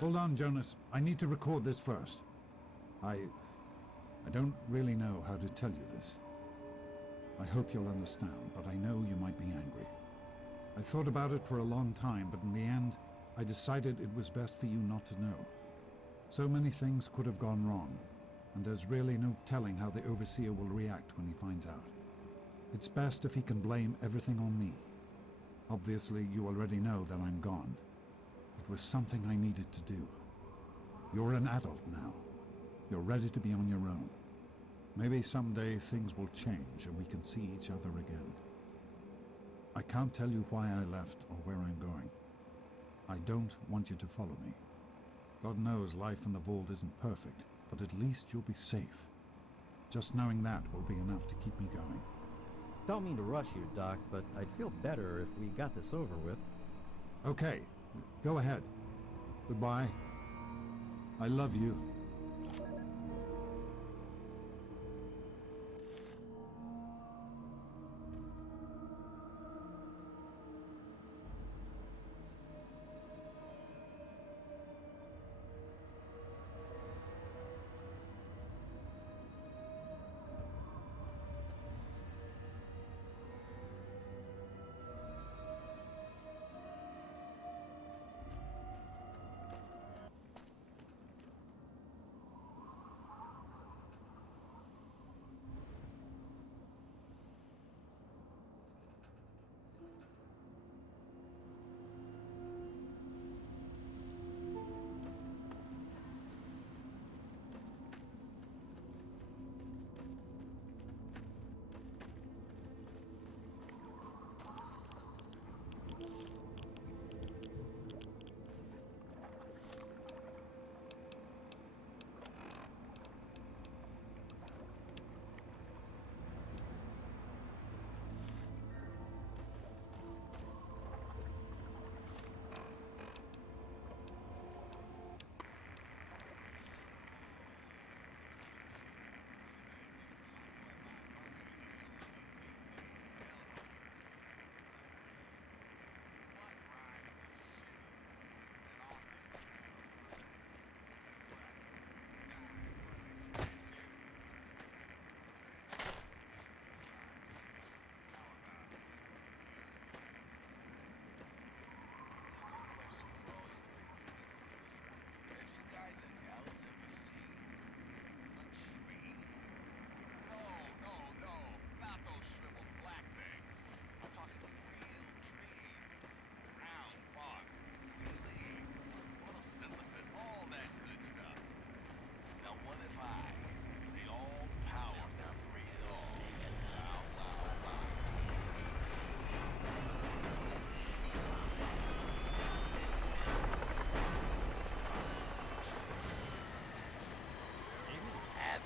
Hold on, Jonas. I need to record this first. I don't really know how to tell you this. I hope you'll understand, but I know you might be angry. I thought about it for a long time, but in the end, I decided it was best for you not to know. So many things could have gone wrong, and there's really no telling how the Overseer will react when he finds out. It's best if he can blame everything on me. Obviously, you already know that I'm gone. It was something I needed to do. You're an adult now. You're ready to be on your own. Maybe someday things will change and we can see each other again. I can't tell you why I left or where I'm going. I don't want you to follow me. God knows life in the vault isn't perfect, but at least you'll be safe. Just knowing that will be enough to keep me going. Don't mean to rush you, Doc, but I'd feel better if we got this over with. Okay, go ahead. Goodbye. I love you.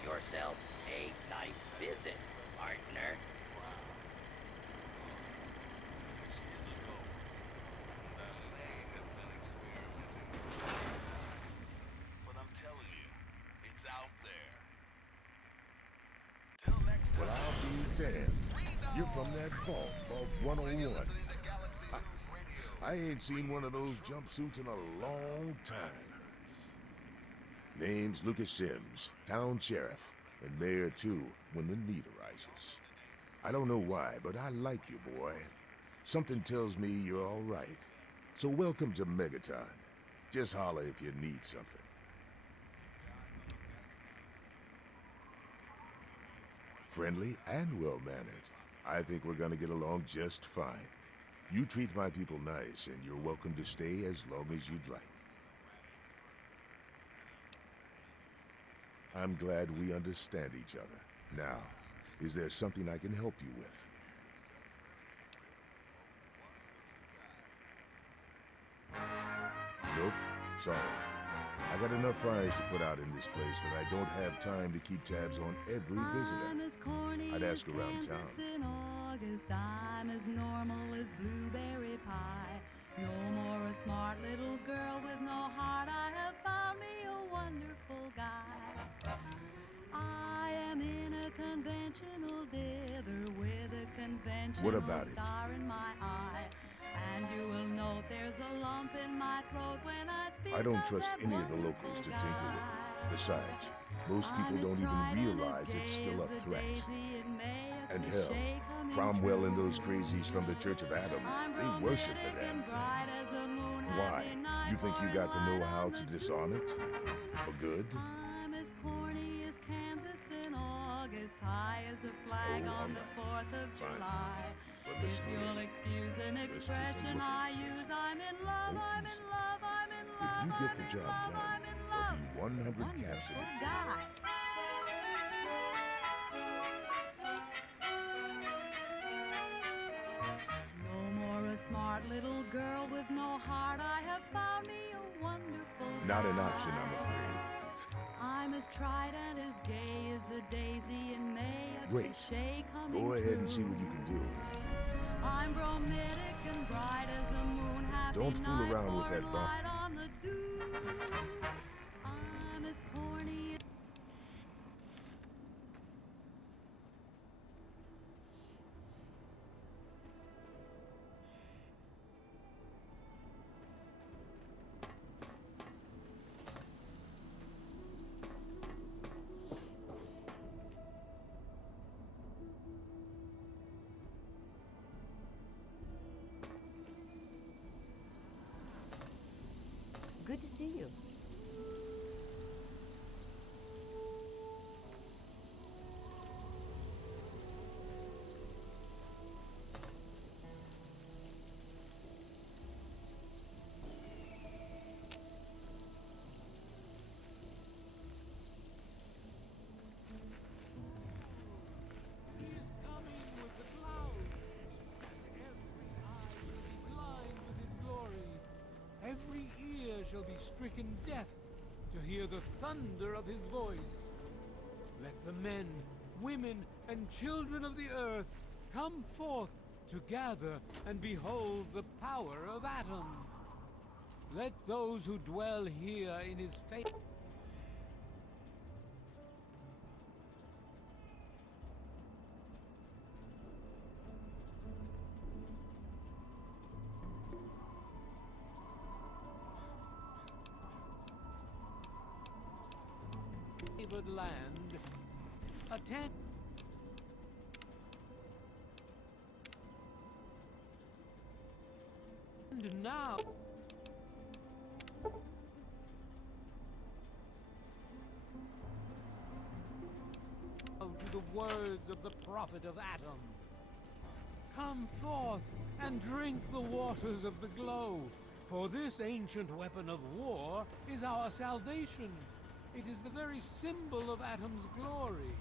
Yourself a nice visit, partner. But I'm telling you, it's out there. Till next time. Well, I'll be damned. You're from that vault, Vault 101. I ain't seen one of those jumpsuits in a long time. Name's Lucas Sims, town sheriff, and mayor too, when the need arises. I don't know why, but I like you, boy. Something tells me you're all right. So welcome to Megaton. Just holler if you need something. Friendly and well-mannered. I think we're gonna get along just fine. You treat my people nice, and you're welcome to stay as long as you'd like. I'm glad we understand each other. Now, is there something I can help you with? Nope. Sorry. I got enough fires to put out in this place that I don't have time to keep tabs on every visitor. I'd ask around town. I'm as normal as blueberry pie. No more a smart little girl with no heart. I have found me a wonderful guy. I am in a conventional dither with a conventional star in my eye. And you will note there's a lump in my throat when I speak. I don't trust any of the locals to tinker with it. Besides, most people don't even realize it's still a threat. And hell, Cromwell and those crazies from the Church of Adam, they worship the damn thing. Why? You think you got the know-how to disarm it? For good? I'm as corny as Kansas in August, high as a flag Oh, on the alright. 4th of Fine. July. But If listen you'll here. excuse an Let's take a expression look I at use, this. I'm in love, Oh, I'm in easy. love, I'm in If love, you I'm get the in job love, done, I'm in there'll love. be 100 caps in Wonderful it. guy. No more a smart little girl with no heart. I have found me a wonderful Not an guy. option, I'm afraid. I'm as tried and as gay as a daisy in May. A Great. cliché coming Go ahead and see true. what you can do. I'm bromidic and bright as a moon. Happy Don't fool night, around with pouring that bomb. light on the dew. I'm as corny as Good to see you. He is coming with the clouds, and every eye shall be blind with his glory. Every ear shall be stricken deaf to hear the thunder of his voice. Let the men, women, and children of the earth come forth to gather and behold the power of Atom. Let those who dwell here in his face favored land attend now to the words of the prophet of Atom. Come forth and drink the waters of the glow, for this ancient weapon of war is our salvation. It is the very symbol of Atom's glory.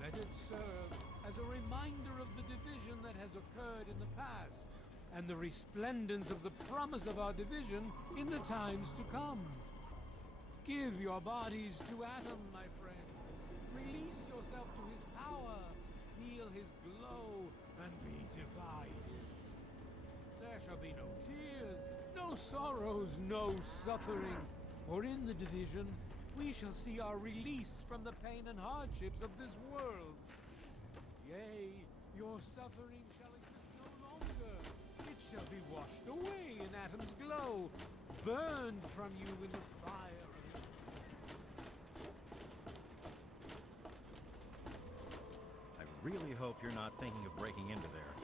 Let it serve as a reminder of the division that has occurred in the past, and the resplendence of the promise of our division in the times to come. Give your bodies to Atom, my friend. Release yourself to his power. Feel his glow and be divided. There shall be no tears, no sorrows, no suffering. For in the division, we shall see our release from the pain and hardships of this world. Yea, your suffering shall exist no longer. It shall be washed away in Atom's glow, burned from you in the fire of his... I really hope you're not thinking of breaking into there.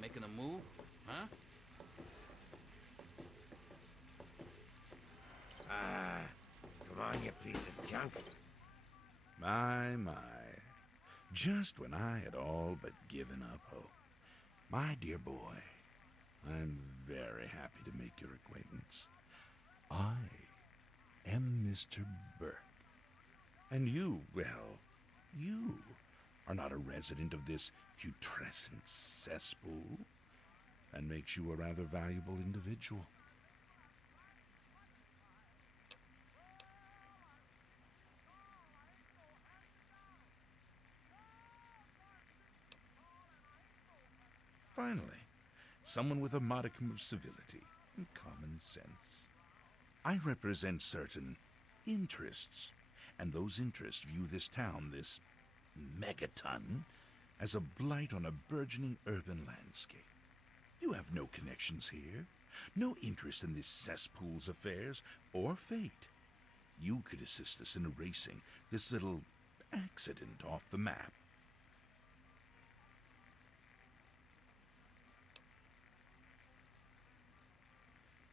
Making a move, huh? Ah, come on, you piece of junk. My, my. Just when I had all but given up hope. My dear boy, I'm very happy to make your acquaintance. I am Mr. Burke. And you, well, you are not a resident of this putrescent cesspool, and makes you a rather valuable individual. Finally, someone with a modicum of civility and common sense. I represent certain interests, and those interests view this town, this megaton, as a blight on a burgeoning urban landscape. You have no connections here, no interest in this cesspool's affairs or fate. You could assist us in erasing this little accident off the map.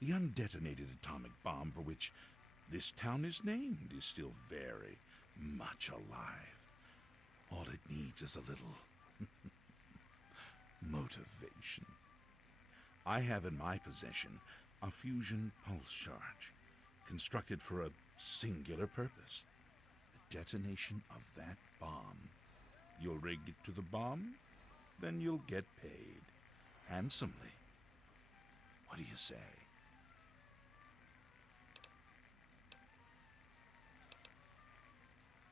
The undetonated atomic bomb for which this town is named is still very much alive. All it needs is a little motivation. I have in my possession a fusion pulse charge, constructed for a singular purpose: the detonation of that bomb. You'll rig it to the bomb, then you'll get paid handsomely. What do you say?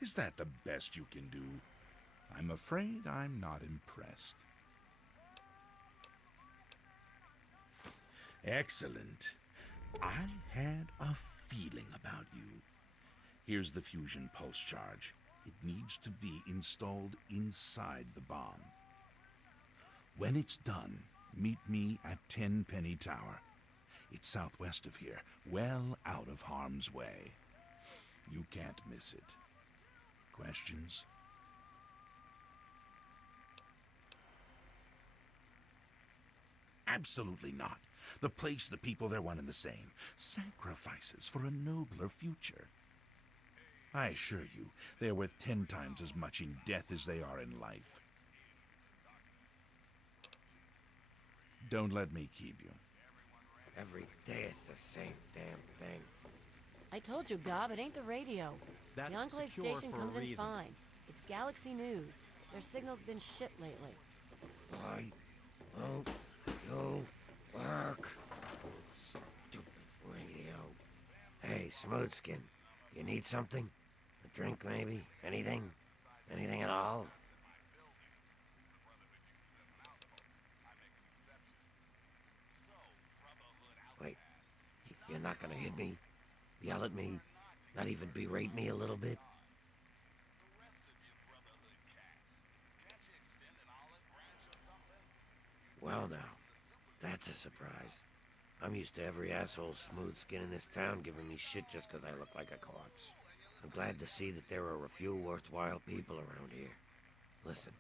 Is that the best you can do? I'm afraid I'm not impressed. Excellent. I had a feeling about you. Here's the fusion pulse charge. It needs to be installed inside the bomb. When it's done, meet me at Tenpenny Tower. It's southwest of here, well out of harm's way. You can't miss it. Questions? Absolutely not. The place, the people, they're one and the same. Sacrifices for a nobler future. I assure you, they are worth 10 times as much in death as they are in life. Don't let me keep you. Every day it's the same damn thing. I told you, Gob, it ain't the radio. That's the Enclave secure station for a comes in reason. fine. It's Galaxy News. Their signal's been shit lately. Why won't you work? Stupid radio. Hey, Smoothskin, you need something? A drink, maybe? Anything? Anything at all? Wait, you're not gonna hit me? Yell at me? Not even berate me a little bit? Well now, that's a surprise. I'm used to every asshole smooth skin in this town giving me shit just 'cause I look like a corpse. I'm glad to see that there are a few worthwhile people around here. Listen,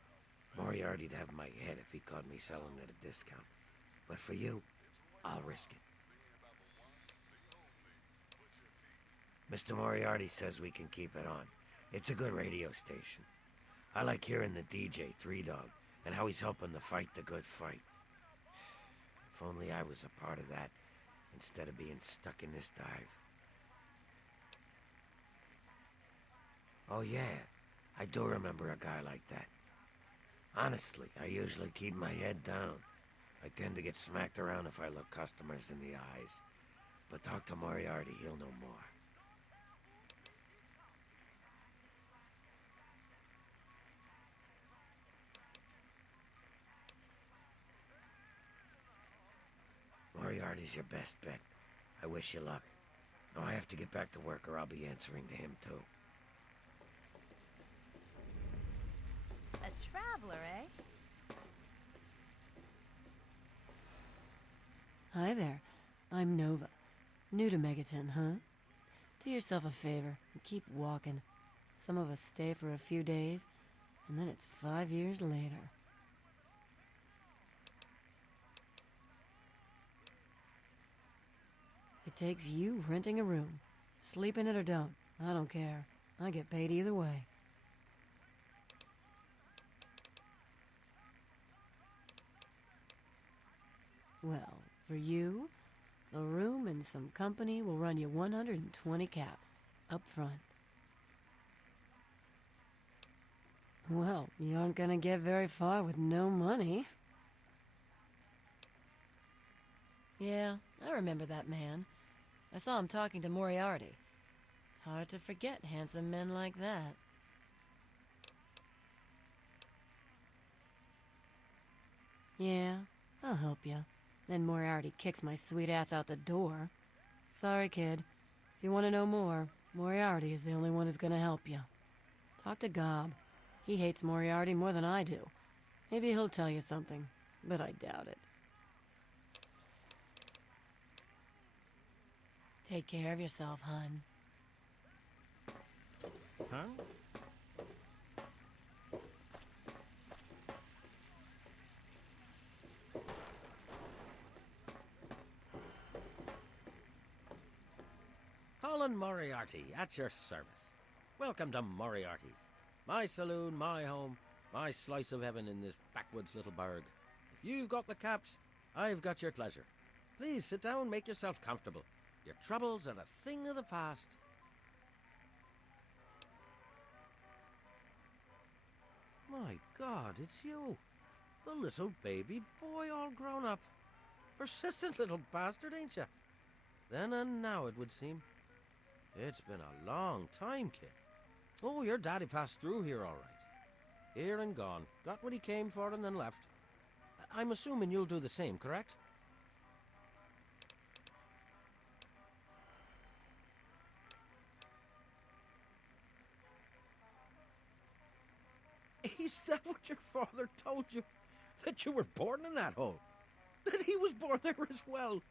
Moriarty'd have my head if he caught me selling at a discount. But for you, I'll risk it. Mr. Moriarty says we can keep it on. It's a good radio station. I like hearing the DJ, Three Dog, and how he's helping to fight the good fight. If only I was a part of that, instead of being stuck in this dive. Oh yeah, I do remember a guy like that. Honestly, I usually keep my head down. I tend to get smacked around if I look customers in the eyes. But talk to Moriarty, he'll know more. Moriarty's your best bet. I wish you luck. Now I have to get back to work or I'll be answering to him too. A traveler, eh? Hi there. I'm Nova. New to Megaton, huh? Do yourself a favor and keep walking. Some of us stay for a few days, and then it's 5 years later. It takes you renting a room. Sleep in it or don't. I don't care. I get paid either way. Well, For you, a room and some company will run you 120 caps, up front. Well, you aren't gonna get very far with no money. Yeah, I remember that man. I saw him talking to Moriarty. It's hard to forget handsome men like that. Yeah, I'll help you. Then Moriarty kicks my sweet ass out the door. Sorry, kid. If you want to know more, Moriarty is the only one who's gonna help you. Talk to Gob. He hates Moriarty more than I do. Maybe he'll tell you something, but I doubt it. Take care of yourself, hun. Huh? Colin Moriarty, at your service. Welcome to Moriarty's. My saloon, my home, my slice of heaven in this backwoods little burg. If you've got the caps, I've got your pleasure. Please sit down, make yourself comfortable. Your troubles are a thing of the past. My God, it's you. The little baby boy all grown up. Persistent little bastard, ain't you? Then and now, it would seem. It's been a long time, kid. Oh, your daddy passed through here all right. Here and gone. Got what he came for and then left. I'm assuming you'll do the same, correct? Is that what your father told you? That you were born in that hole? That he was born there as well?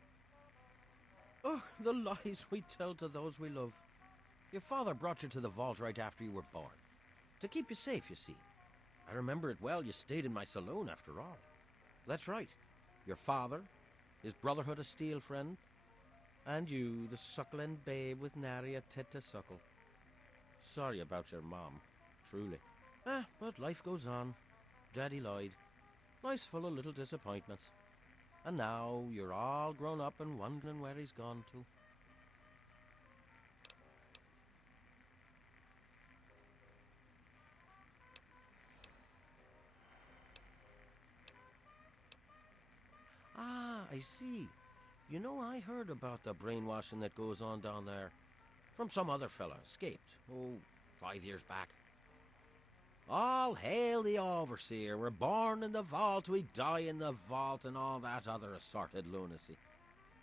Oh, the lies we tell to those we love. Your father brought you to the vault right after you were born. To keep you safe, you see. I remember it well. You stayed in my saloon after all. That's right. Your father, his Brotherhood of Steel friend, and you, the suckling babe with nary a tit to suckle. Sorry about your mom, truly. But life goes on. Daddy lied. Life's full of little disappointments. And now you're all grown up and wondering where he's gone to. Ah, I see. You know, I heard about the brainwashing that goes on down there. From some other fella, escaped. 5 years back. All hail the overseer. We're born in the vault, we die in the vault, and all that other assorted lunacy.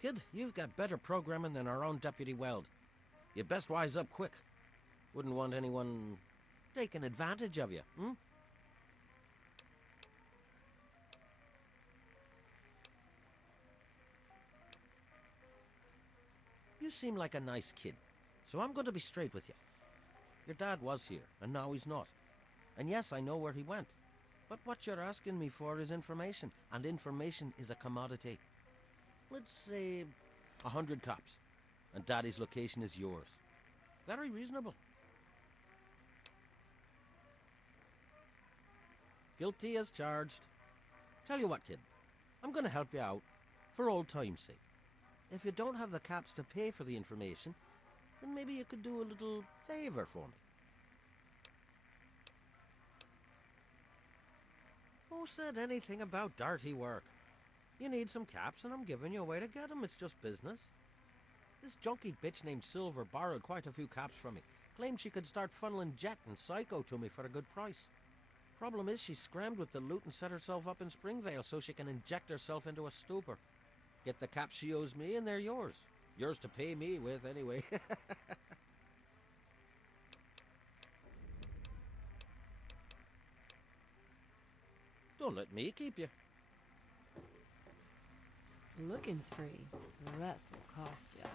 Kid, you've got better programming than our own Deputy Weld. You'd best wise up quick. Wouldn't want anyone taking advantage of you, hmm? You seem like a nice kid, so I'm going to be straight with you. Your dad was here, and now he's not. And yes, I know where he went. But what you're asking me for is information, and information is a commodity. Let's say 100 cops, and Daddy's location is yours. Very reasonable. Guilty as charged. Tell you what, kid, I'm going to help you out, for old time's sake. If you don't have the caps to pay for the information, then maybe you could do a little favor for me. Who said anything about dirty work? You need some caps and I'm giving you a way to get them. It's just business. This junkie bitch named Silver borrowed quite a few caps from me. Claimed she could start funneling Jet and Psycho to me for a good price. Problem is she scrammed with the loot and set herself up in Springvale so she can inject herself into a stupor. Get the caps she owes me and they're yours. Yours to pay me with anyway. Don't let me keep you. Looking's free. The rest will cost you.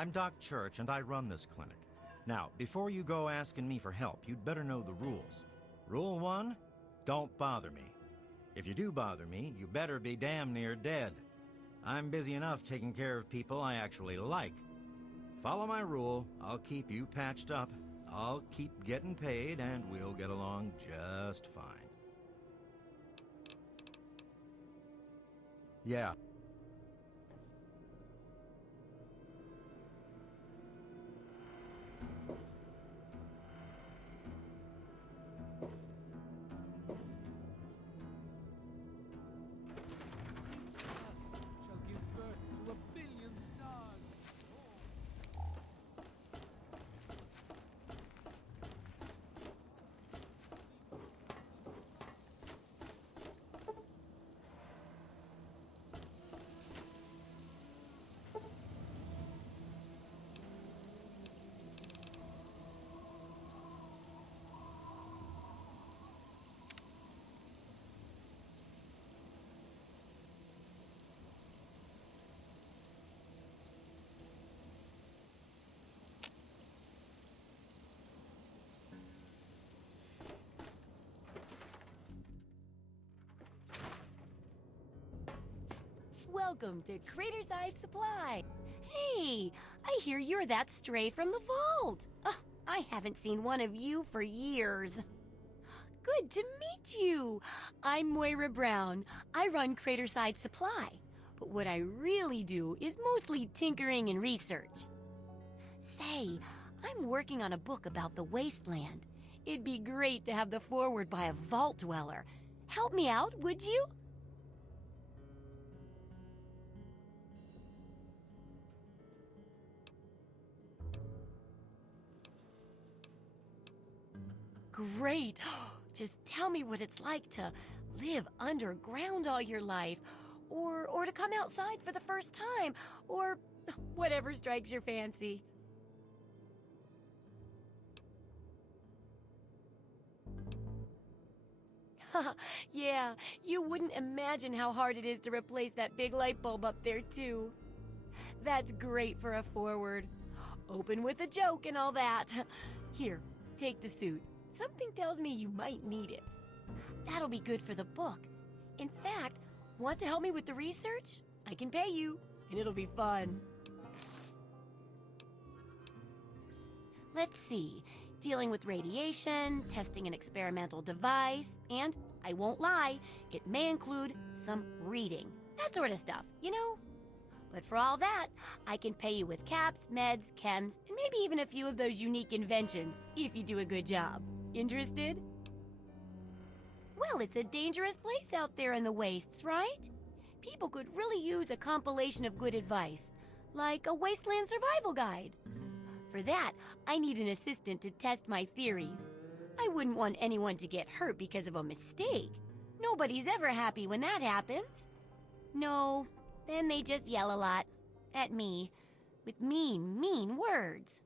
I'm Doc Church, and I run this clinic. Now, before you go asking me for help, you'd better know the rules. Rule 1, don't bother me. If you do bother me, you better be damn near dead. I'm busy enough taking care of people I actually like. Follow my rule, I'll keep you patched up, I'll keep getting paid, and we'll get along just fine. Yeah. Shall give birth to 1,000,000,000 stars. Welcome to Craterside Supply. Hey, I hear you're that stray from the vault. I haven't seen one of you for years. Good to meet you. I'm Moira Brown. I run Craterside Supply. But what I really do is mostly tinkering and research. Say, I'm working on a book about the wasteland. It'd be great to have the foreword by a vault dweller. Help me out, would you? Great. Just tell me what it's like to live underground all your life, or to come outside for the first time, or whatever strikes your fancy. Yeah, you wouldn't imagine how hard it is to replace that big light bulb up there, too. That's great for a forward. Open with a joke and all that. Here, take the suit. Something tells me you might need it. That'll be good for the book. In fact, want to help me with the research? I can pay you, and it'll be fun. Let's see. Dealing with radiation, testing an experimental device, and, I won't lie, it may include some reading. That sort of stuff, you know? But for all that, I can pay you with caps, meds, chems, and maybe even a few of those unique inventions, if you do a good job. Interested? Well, it's a dangerous place out there in the wastes, right? People could really use a compilation of good advice, like a wasteland survival guide. For that, I need an assistant to test my theories. I wouldn't want anyone to get hurt because of a mistake. Nobody's ever happy when that happens. No, then they just yell a lot at me with mean, mean words.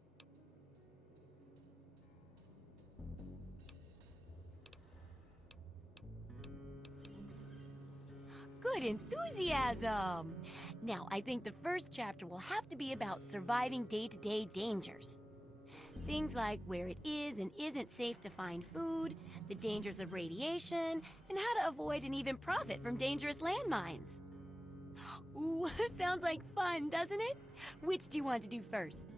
Good enthusiasm! Now, I think the first chapter will have to be about surviving day-to-day dangers. Things like where it is and isn't safe to find food, the dangers of radiation, and how to avoid and even profit from dangerous landmines. Ooh, sounds like fun, doesn't it? Which do you want to do first?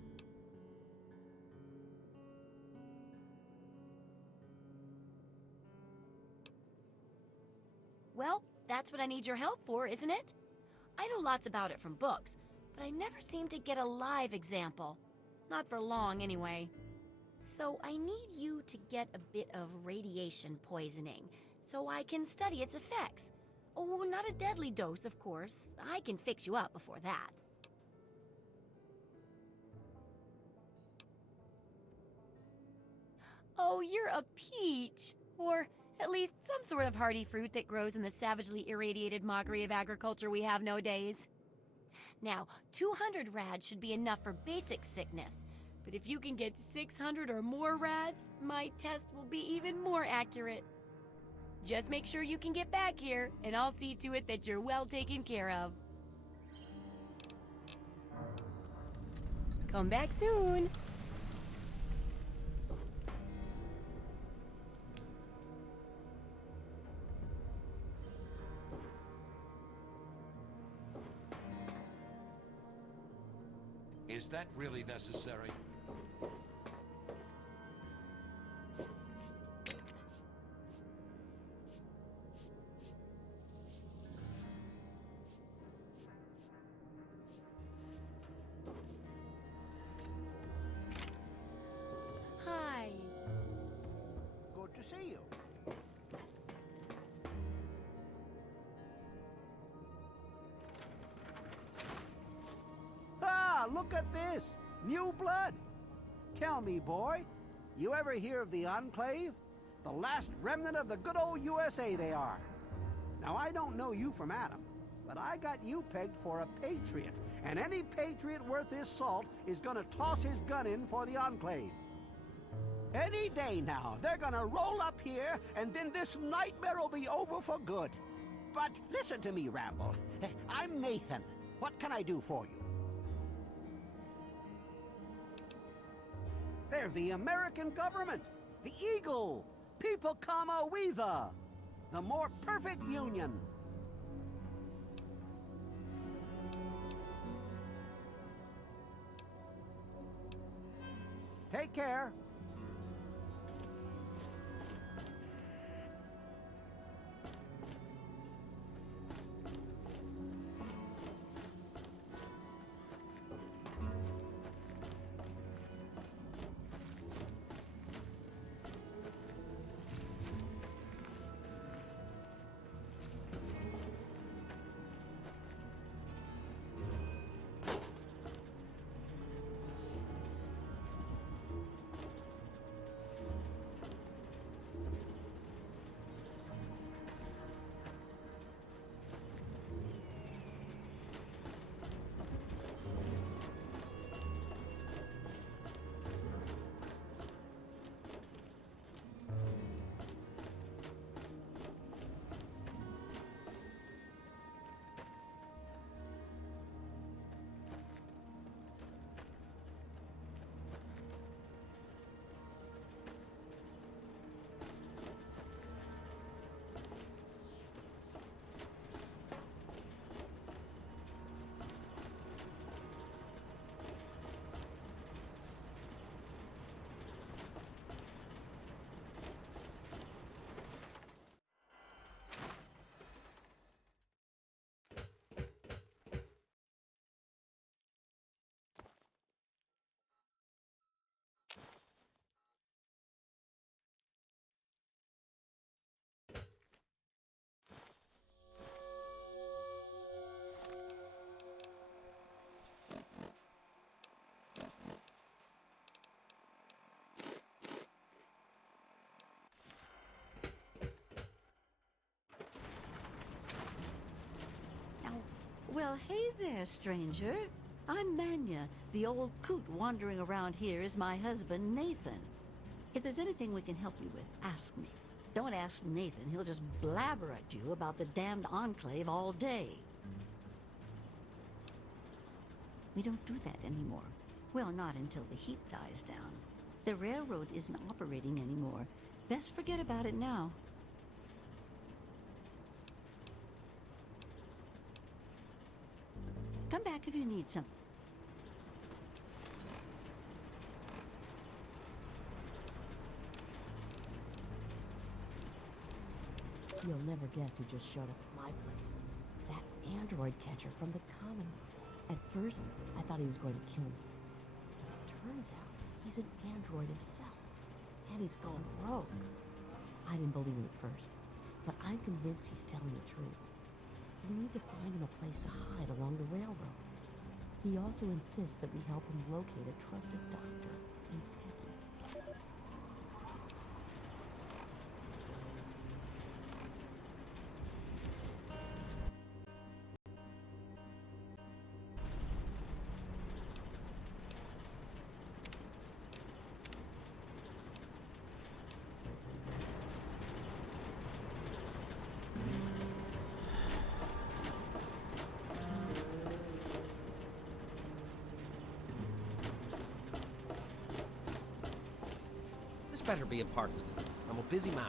Well, that's what I need your help for, isn't it? I know lots about it from books, but I never seem to get a live example. Not for long, anyway. So I need you to get a bit of radiation poisoning, so I can study its effects. Oh, not a deadly dose, of course. I can fix you up before that. Oh, you're a peach. Or at least some sort of hardy fruit that grows in the savagely irradiated mockery of agriculture we have nowadays. Now, 200 rads should be enough for basic sickness. But if you can get 600 or more rads, my test will be even more accurate. Just make sure you can get back here, and I'll see to it that you're well taken care of. Come back soon. Is that really necessary? Hi. Good to see you. Ah, look at this! New blood! Tell me, boy, you ever hear of the Enclave? The last remnant of the good old USA they are. Now, I don't know you from Adam, but I got you pegged for a patriot, and any patriot worth his salt is gonna toss his gun in for the Enclave. Any day now, they're gonna roll up here, and then this nightmare will be over for good. But listen to me, Ramble. I'm Nathan. What can I do for you? They're the American government, the Eagle, People Kama Weather, the more perfect union. Take care. Well, hey there, stranger. I'm Manya. The old coot wandering around here is my husband, Nathan. If there's anything we can help you with, ask me. Don't ask Nathan. He'll just blabber at you about the damned Enclave all day. We don't do that anymore. Well, not until the heat dies down. The railroad isn't operating anymore. Best forget about it now. Come back if you need something. You'll never guess who just showed up at my place. That android catcher from the Commonwealth. At first, I thought he was going to kill me. Turns out, he's an android himself. And he's gone rogue. I didn't believe him at first, but I'm convinced he's telling the truth. We need to find him a place to hide along the railroad. He also insists that we help him locate a trusted doctor in Techie. better be important. I'm a busy man.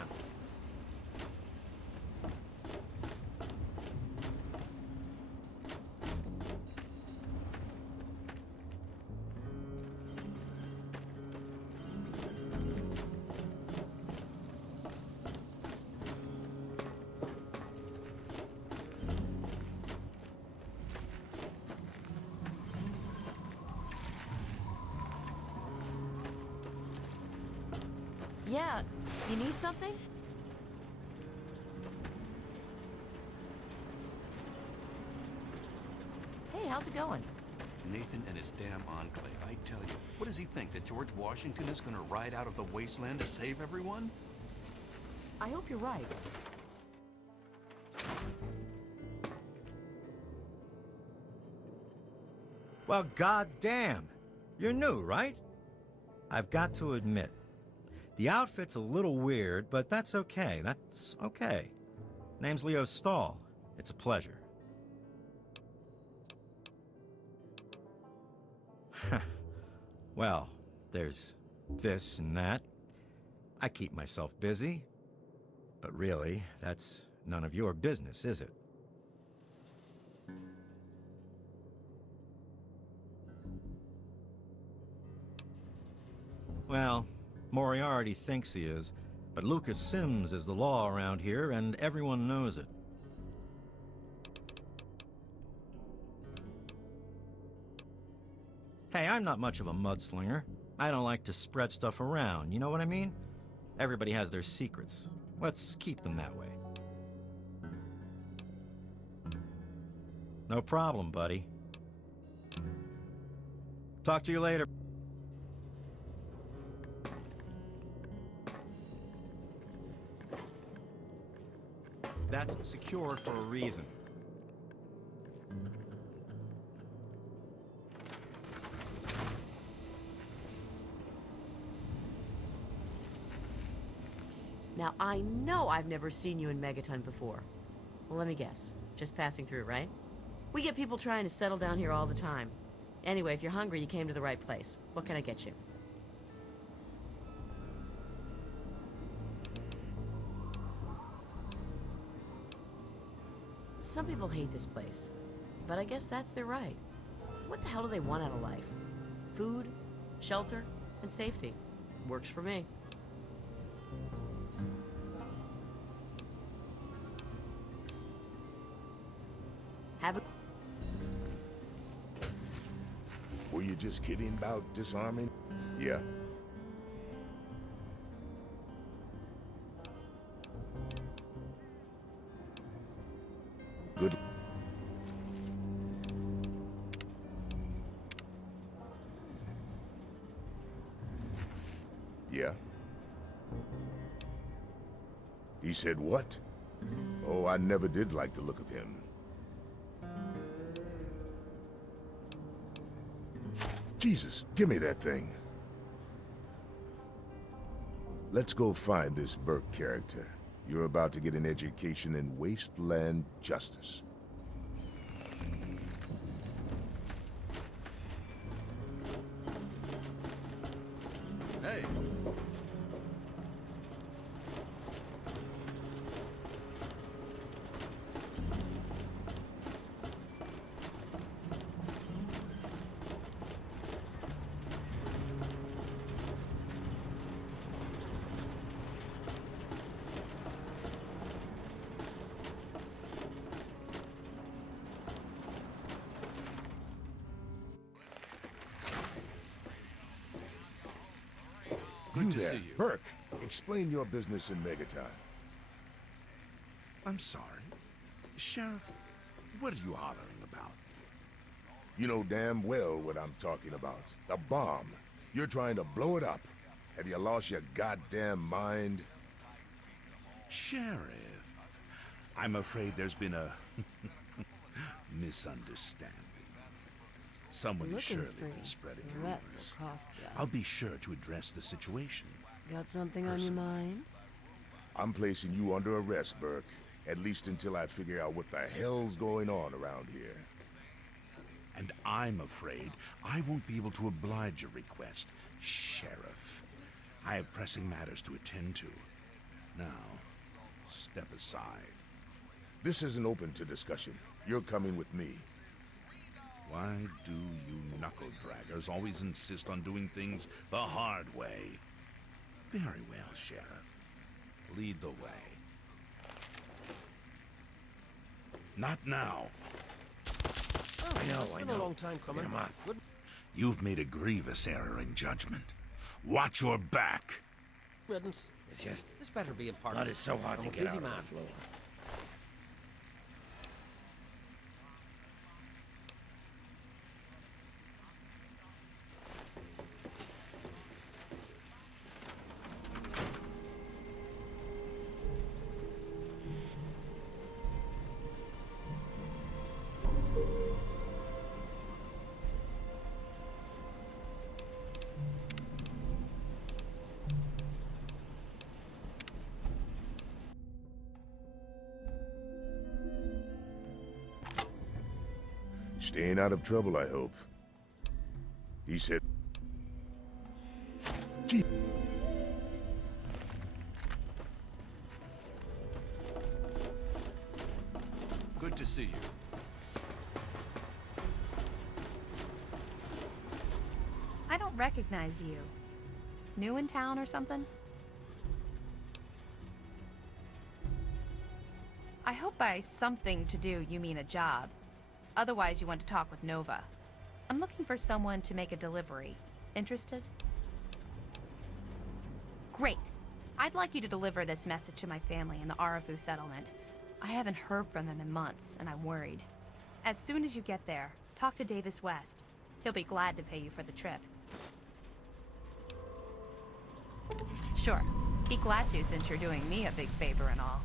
Yeah, you need something? Hey, how's it going? Nathan and his damn enclave, I tell you. What does he think, that George Washington is gonna ride out of the wasteland to save everyone? I hope you're right. Well, goddamn. You're new, right? I've got to admit, the outfit's a little weird, but that's okay. That's okay. Name's Leo Stahl. It's a pleasure. Well, there's this and that. I keep myself busy. But really, that's none of your business, is it? Well, Moriarty thinks he is, but Lucas Sims is the law around here, and everyone knows it. Hey, I'm not much of a mudslinger. I don't like to spread stuff around, you know what I mean? Everybody has their secrets. Let's keep them that way. No problem, buddy. Talk to you later. That's secured for a reason. Now, I know I've never seen you in Megaton before. Well, let me guess. Just passing through, right? We get people trying to settle down here all the time. Anyway, if you're hungry, you came to the right place. What can I get you? Some people hate this place, but I guess that's their right. What the hell do they want out of life? Food, shelter, and safety. Works for me. Have a... Were you just kidding about disarming? Yeah. Good. Yeah. He said what? Oh, I never did like the look of him. Jesus, give me that thing. Let's go find this Burke character. You're about to get an education in wasteland justice. Hey! You to there, see you. Burke. Explain your business in Megaton. I'm sorry. Sheriff, what are you hollering about? You know damn well what I'm talking about. The bomb. You're trying to blow it up. Have you lost your goddamn mind? Sheriff, I'm afraid there's been a misunderstanding. Someone has surely been spreading The rest rumors. will cost ya. I'll be sure to address the situation. Got something on your mind? I'm placing you under arrest, Burke. At least until I figure out what the hell's going on around here. And I'm afraid I won't be able to oblige your request, Sheriff. I have pressing matters to attend to. Now, step aside. This isn't open to discussion. You're coming with me. Why do you knuckle-draggers always insist on doing things the hard way? Very well, Sheriff. Lead the way. Not now. Oh, I know, it's been a long time coming. Get him up. Good. You've made a grievous error in judgment. Watch your back. Riddance. It's just This better be important. blood is so hard I'm to a get busy out man. on the floor. Staying out of trouble, I hope. He said... Gee. Good to see you. I don't recognize you. New in town or something? I hope by something to do you mean a job. Otherwise, you want to talk with Nova. I'm looking for someone to make a delivery. Interested? Great. I'd like you to deliver this message to my family in the Arafu settlement. I haven't heard from them in months, and I'm worried. As soon as you get there, talk to Davis West. He'll be glad to pay you for the trip. Sure. Be glad to, since you're doing me a big favor and all.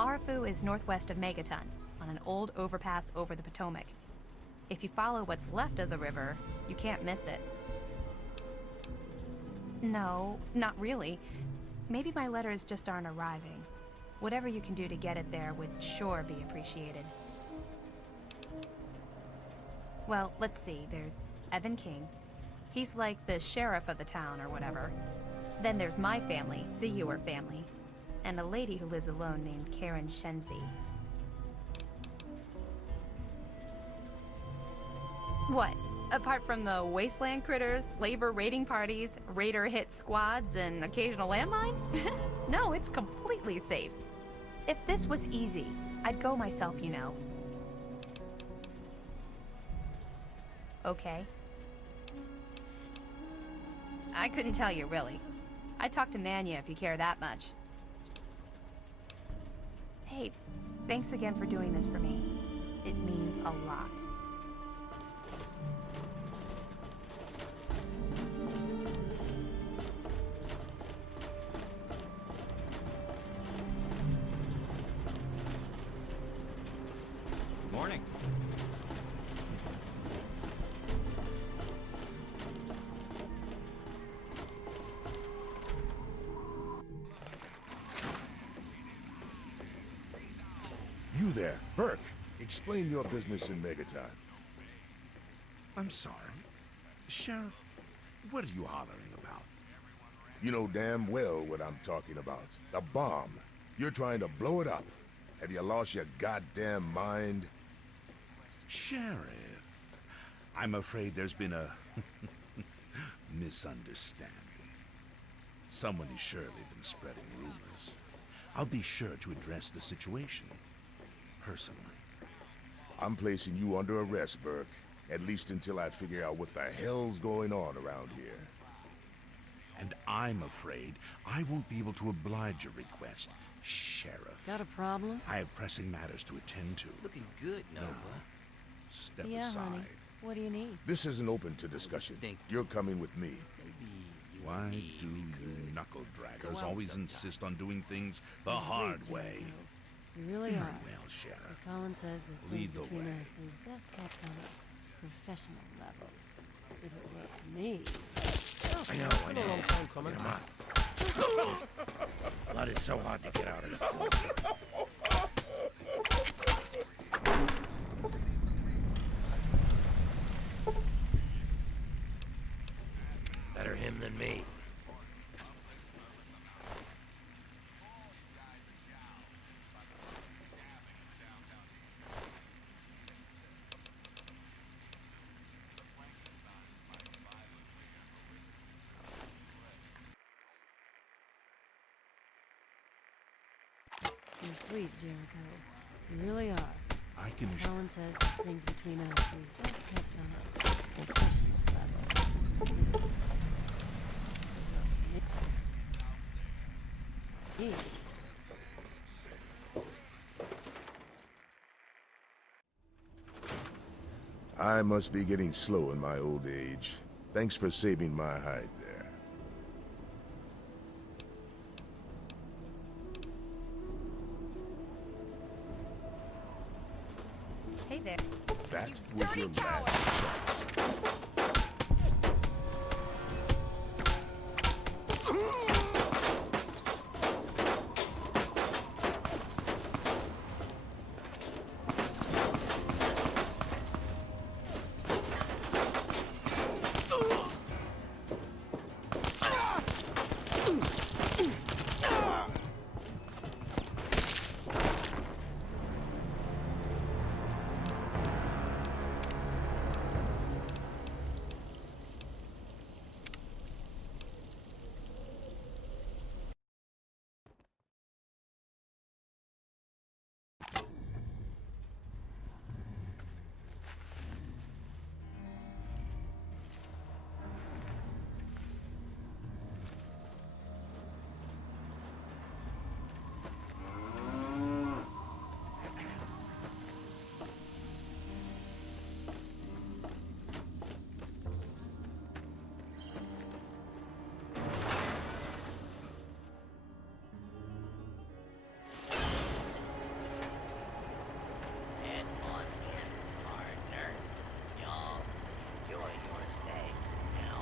Arafu is northwest of Megaton, on an old overpass over the Potomac. If you follow what's left of the river, you can't miss it. No, not really. Maybe my letters just aren't arriving. Whatever you can do to get it there would sure be appreciated. Well, let's see. There's Evan King. He's like the sheriff of the town or whatever. Then there's my family, the Ewer family, and a lady who lives alone named Karen Shenzi. What? Apart from the wasteland critters, slaver raiding parties, raider hit squads, and occasional landmine? No, it's completely safe. If this was easy, I'd go myself, you know. Okay. I couldn't tell you, really. I'd talk to Manya if you care that much. Hey, thanks again for doing this for me. It means a lot. Morning. You there, Burke. Explain your business in Megaton. I'm sorry. Sheriff, what are you hollering about? You know damn well what I'm talking about. The bomb. You're trying to blow it up. Have you lost your goddamn mind? Sheriff, I'm afraid there's been a misunderstanding. Someone has surely been spreading rumors. I'll be sure to address the situation personally. I'm placing you under arrest, Burke. At least until I figure out what the hell's going on around here. And I'm afraid I won't be able to oblige your request, Sheriff. Got a problem? I have pressing matters to attend to. Looking good, Nova. Now, step Yeah, aside. honey. What do you need? This isn't open to discussion. You're coming with me. Why do you knuckle-draggers out always sometime. insist on doing things the You're hard sweet, way? Jericho. You really Very are. well, Sheriff. Colin says that Lead things the between way. us is best kept on a professional level. If it were up to me. I know, I Been a long know. time coming. Get him up. Blood is so hard to get out of the floor. sweet, Jericho. You really are. I can Colin says that things between us is best kept on a professional level. I must be getting slow in my old age. Thanks for saving my hide there. Hey there. That was your last chance. Head on in, partner. Y'all enjoy your stay now.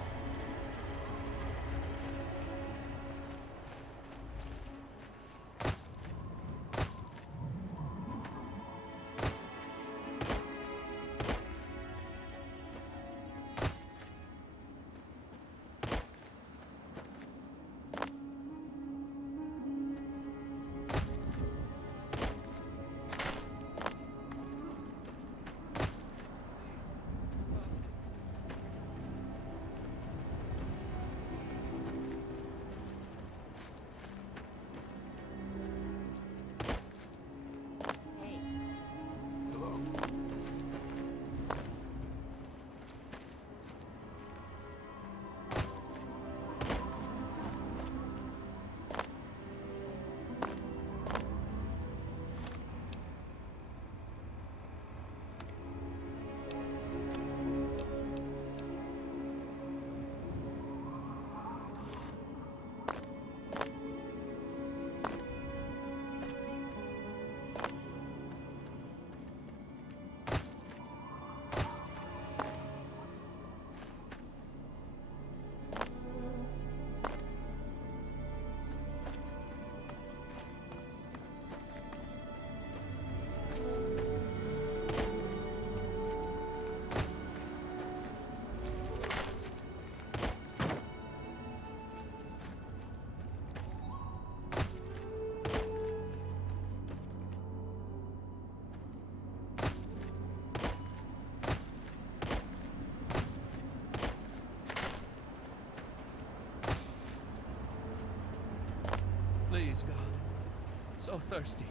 Please, God. So thirsty.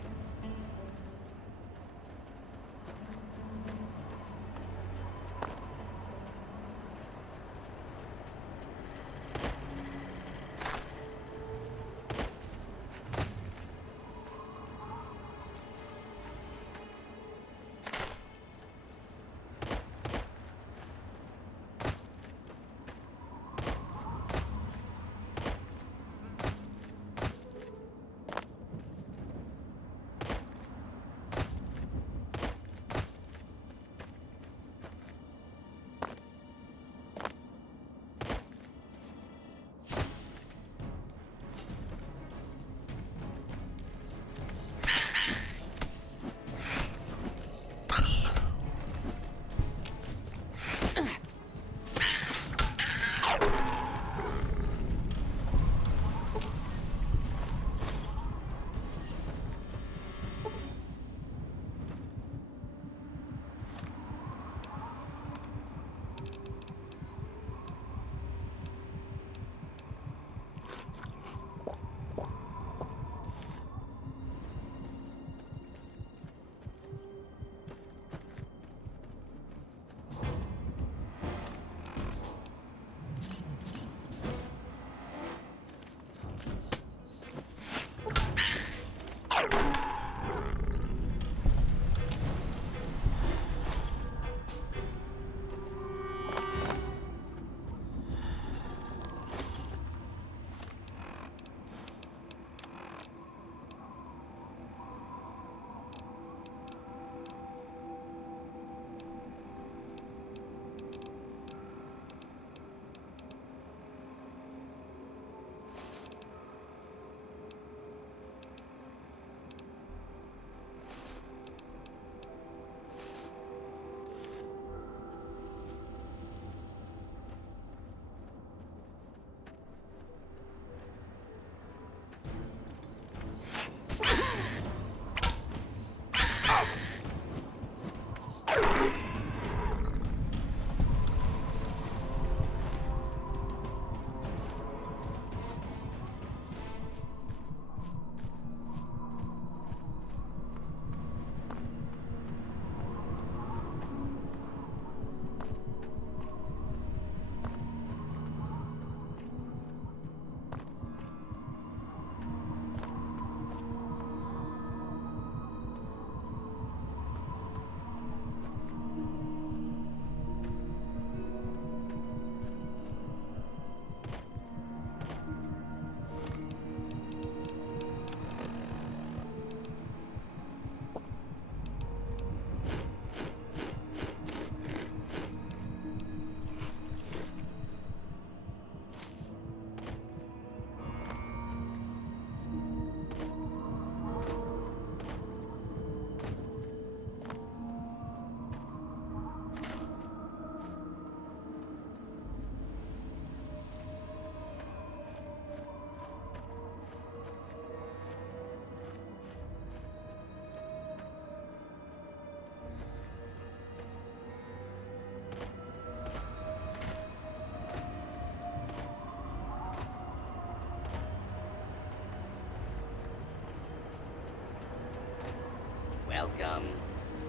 Welcome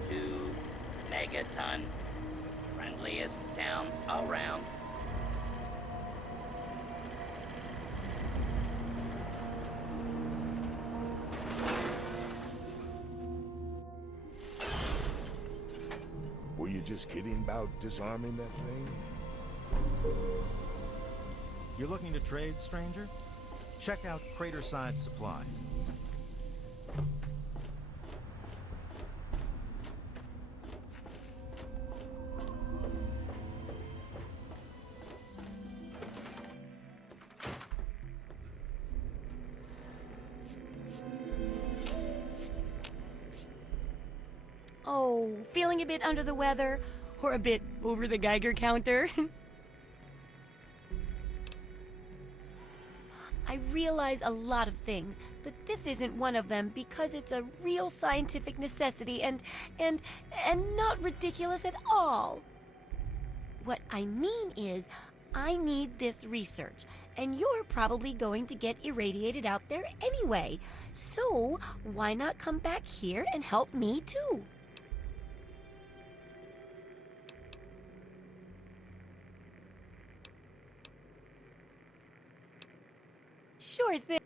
to Megaton. Friendliest town around. Were you just kidding about disarming that thing? You looking to trade, stranger? Check out Craterside Supply. Oh, feeling a bit under the weather? Or a bit over the Geiger counter? I realize a lot of things, but this isn't one of them because it's a real scientific necessity and not ridiculous at all. What I mean is, I need this research, and you're probably going to get irradiated out there anyway. So, why not come back here and help me too? Sure thing.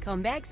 Come back.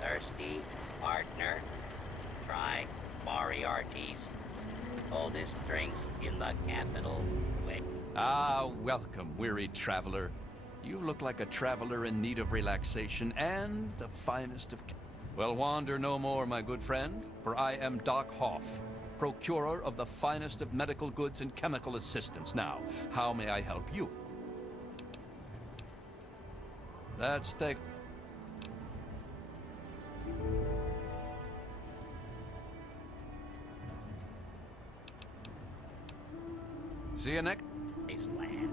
Thirsty, partner. Try Moriarty's. Oldest drinks in the capital. Ah, welcome, weary traveler. You look like a traveler in need of relaxation and the finest of... Well, wander no more, my good friend, for I am Doc Hoff, procurer of the finest of medical goods and chemical assistance. Now, how may I help you? Let's take... See you next... Wasteland.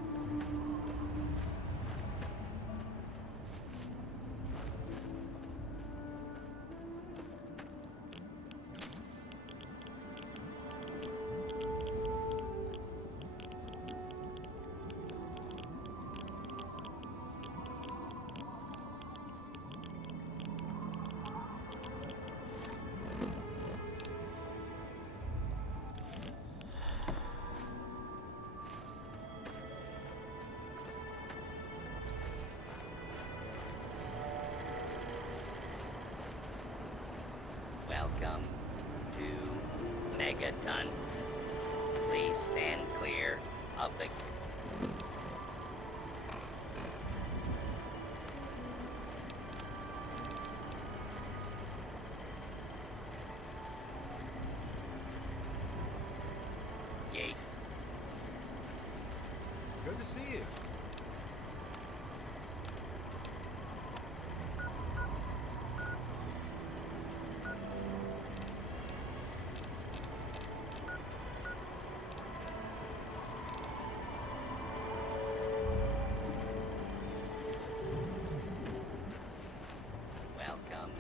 Welcome to Megaton. Please stand clear of the... gate. Good to see you. Welcome.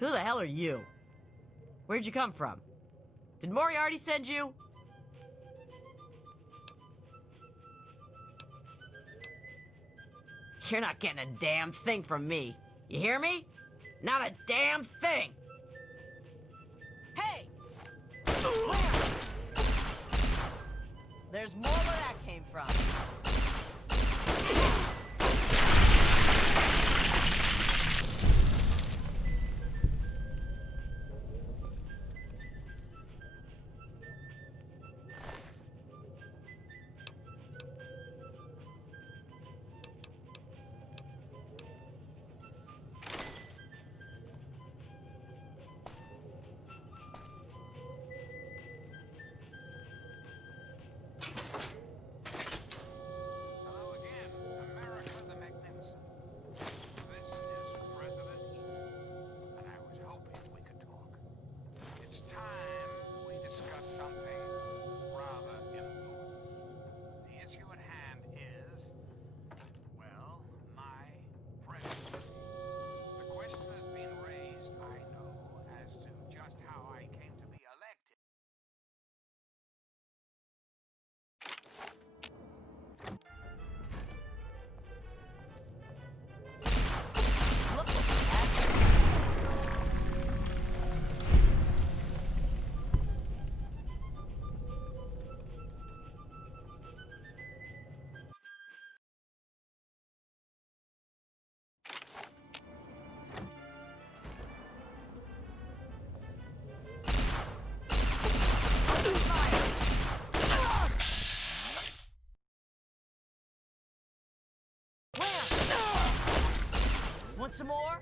Who the hell are you? Where'd you come from? Did Moriarty send you? You're not getting a damn thing from me. You hear me? Not a damn thing! Hey! There's more where that came from. Want some more?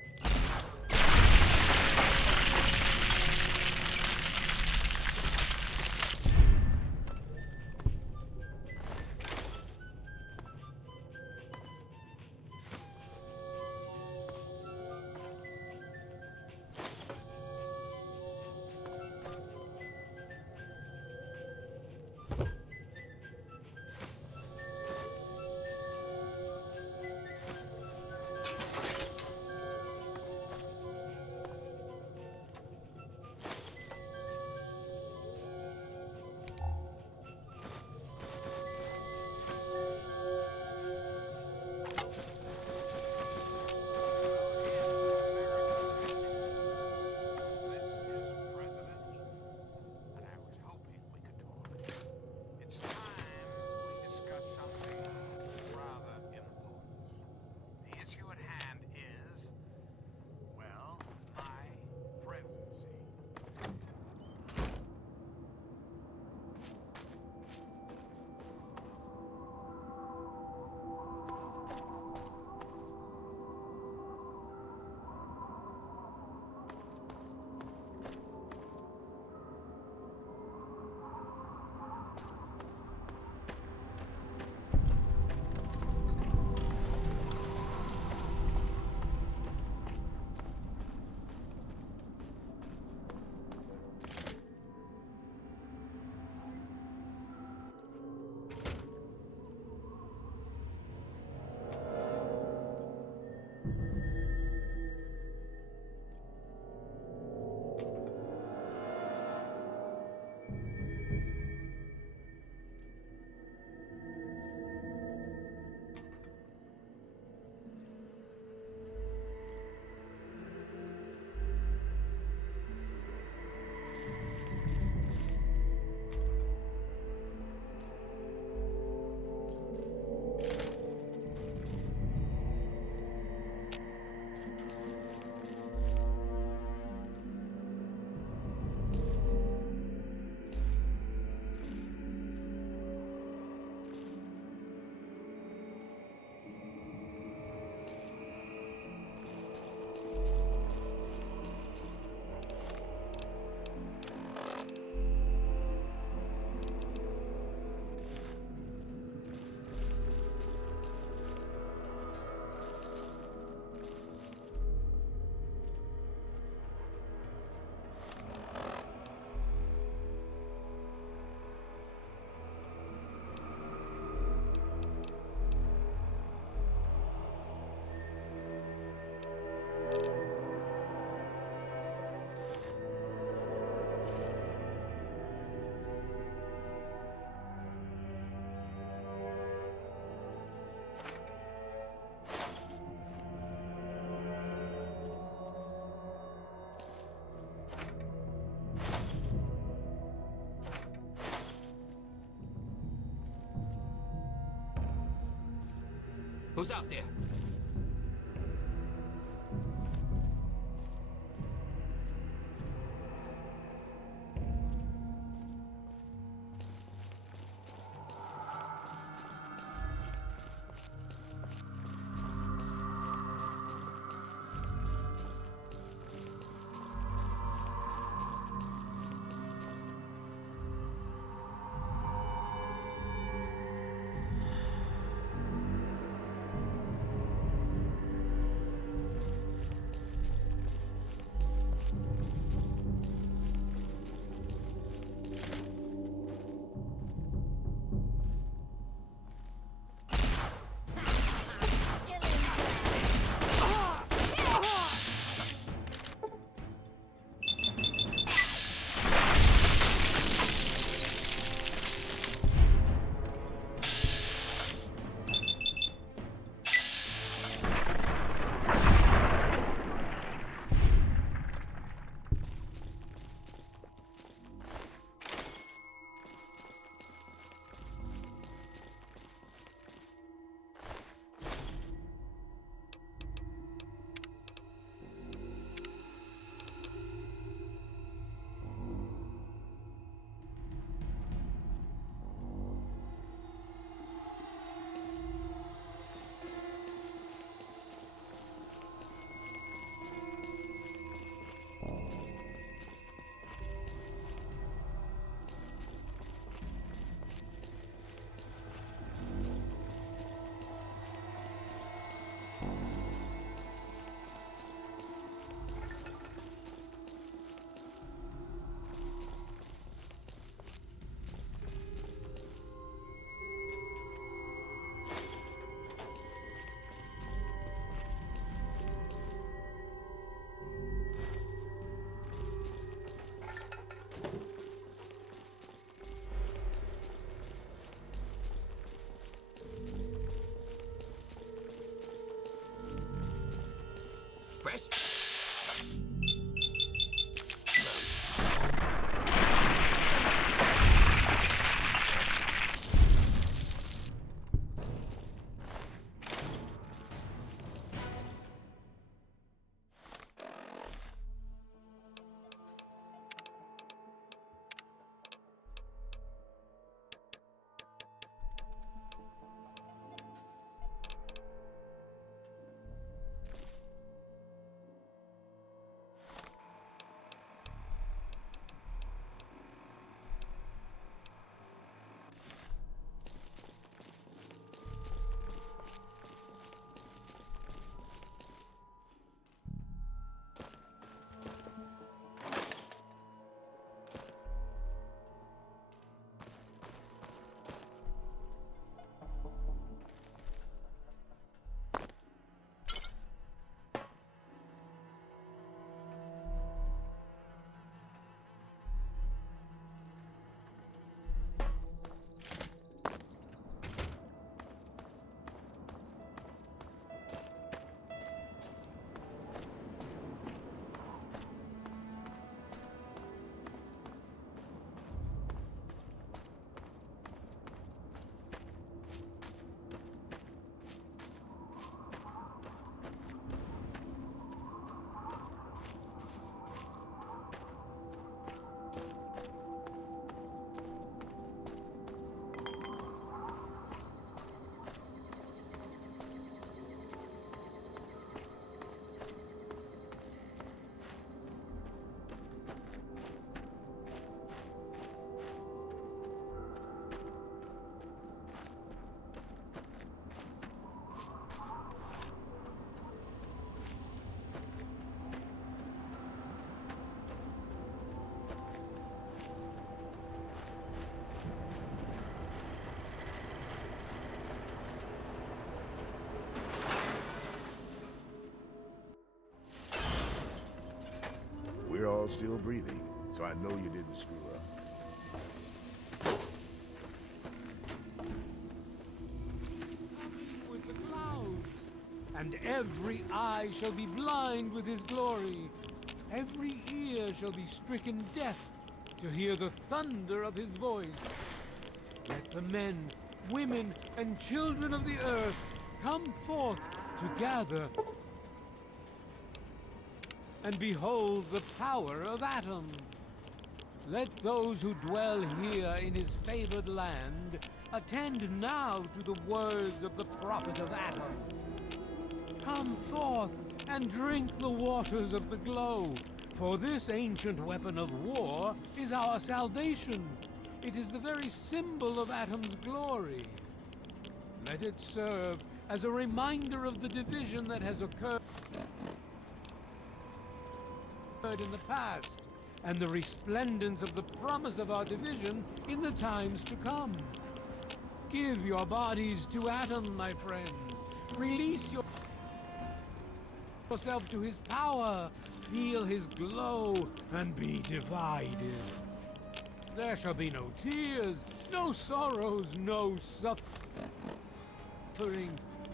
Who's out there? Press. We're all still breathing, so I know you didn't screw up. With the clouds, and every eye shall be blind with his glory. Every ear shall be stricken deaf to hear the thunder of his voice. Let the men, women, and children of the earth come forth to gather and behold the power of Atom. Let those who dwell here in his favored land attend now to the words of the prophet of Atom. Come forth and drink the waters of the glow, for this ancient weapon of war is our salvation. It is the very symbol of Atom's glory. Let it serve as a reminder of the division that has occurred in the past, and the resplendence of the promise of our division in the times to come. Give your bodies to Atom, my friend. Release yourself to his power. Feel his glow and be divided. There shall be no tears, no sorrows, no suffering.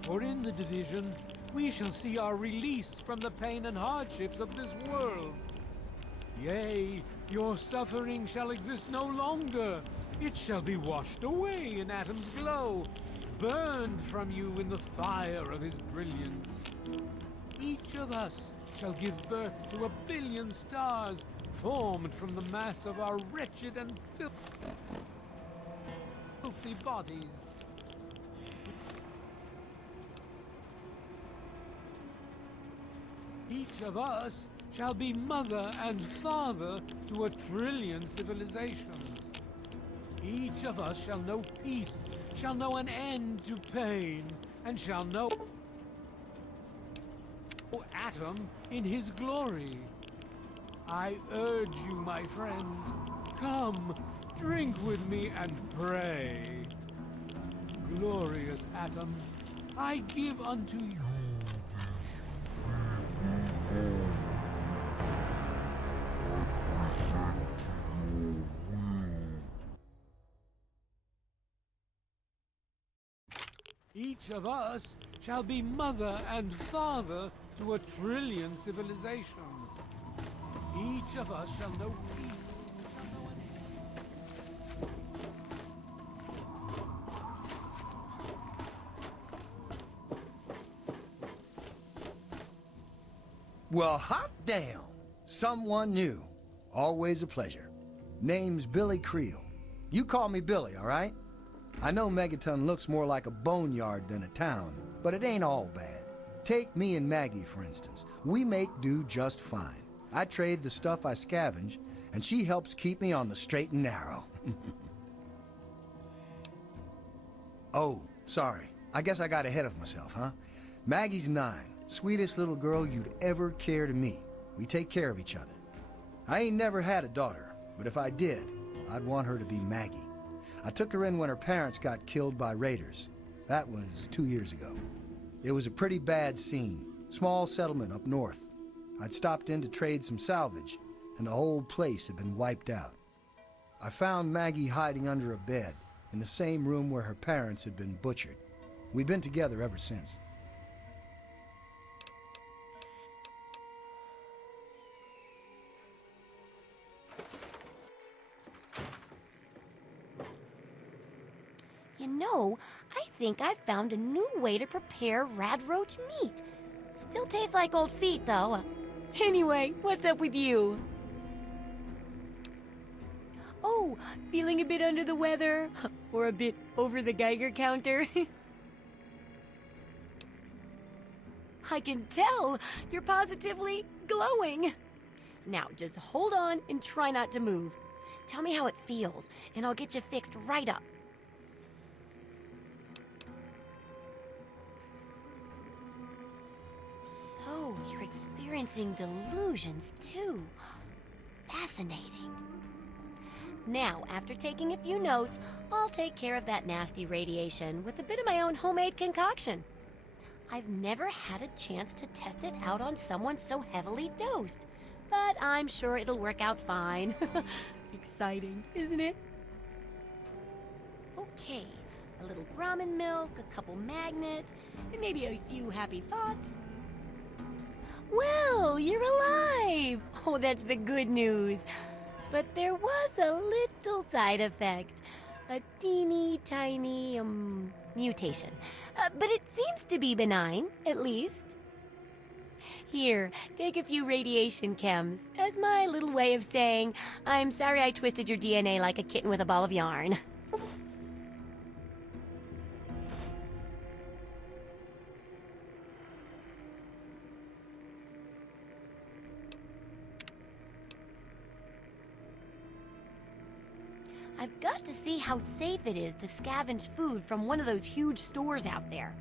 For in the division, we shall see our release from the pain and hardships of this world. Yea, your suffering shall exist no longer. It shall be washed away in Atom's glow, burned from you in the fire of his brilliance. Each of us shall give birth to 1 billion stars formed from the mass of our wretched and filthy bodies. Each of us shall be mother and father to 1 trillion civilizations. Each of us shall know peace, shall know an end to pain, and shall know Atom in his glory. I urge you, my friends, come, drink with me and pray. Glorious Atom, I give unto you Each of us shall be mother and father to 1,000,000,000 civilizations. Each of us shall know peace. Well, hot damn! Someone new. Always a pleasure. Name's Billy Creel. You call me Billy, all right? I know Megaton looks more like a boneyard than a town, but it ain't all bad. Take me and Maggie, for instance. We make do just fine. I trade the stuff I scavenge, and she helps keep me on the straight and narrow. Oh, sorry. I guess I got ahead of myself, huh? Maggie's 9. Sweetest little girl you'd ever care to meet. We take care of each other. I ain't never had a daughter, but if I did, I'd want her to be Maggie. I took her in when her parents got killed by raiders. That was 2 years ago. It was a pretty bad scene. Small settlement up north. I'd stopped in to trade some salvage, and the whole place had been wiped out. I found Maggie hiding under a bed, in the same room where her parents had been butchered. We've been together ever since. You know, I think I found a new way to prepare radroach meat. Still tastes like old feet, though. Anyway, what's up with you? Oh, feeling a bit under the weather? Or a bit over the Geiger counter? I can tell! You're positively glowing! Now, just hold on and try not to move. Tell me how it feels, and I'll get you fixed right up. So, you're experiencing delusions, too. Fascinating. Now, after taking a few notes, I'll take care of that nasty radiation with a bit of my own homemade concoction. I've never had a chance to test it out on someone so heavily dosed, but I'm sure it'll work out fine. Exciting, isn't it? Okay, a little Brahmin milk, a couple magnets, and maybe a few happy thoughts. Well, you're alive! Oh, that's the good news. But there was a little side effect. A teeny tiny, mutation. But it seems to be benign, at least. Here, take a few radiation chems as my little way of saying, I'm sorry I twisted your DNA like a kitten with a ball of yarn. I've got to see how safe it is to scavenge food from one of those huge stores out there.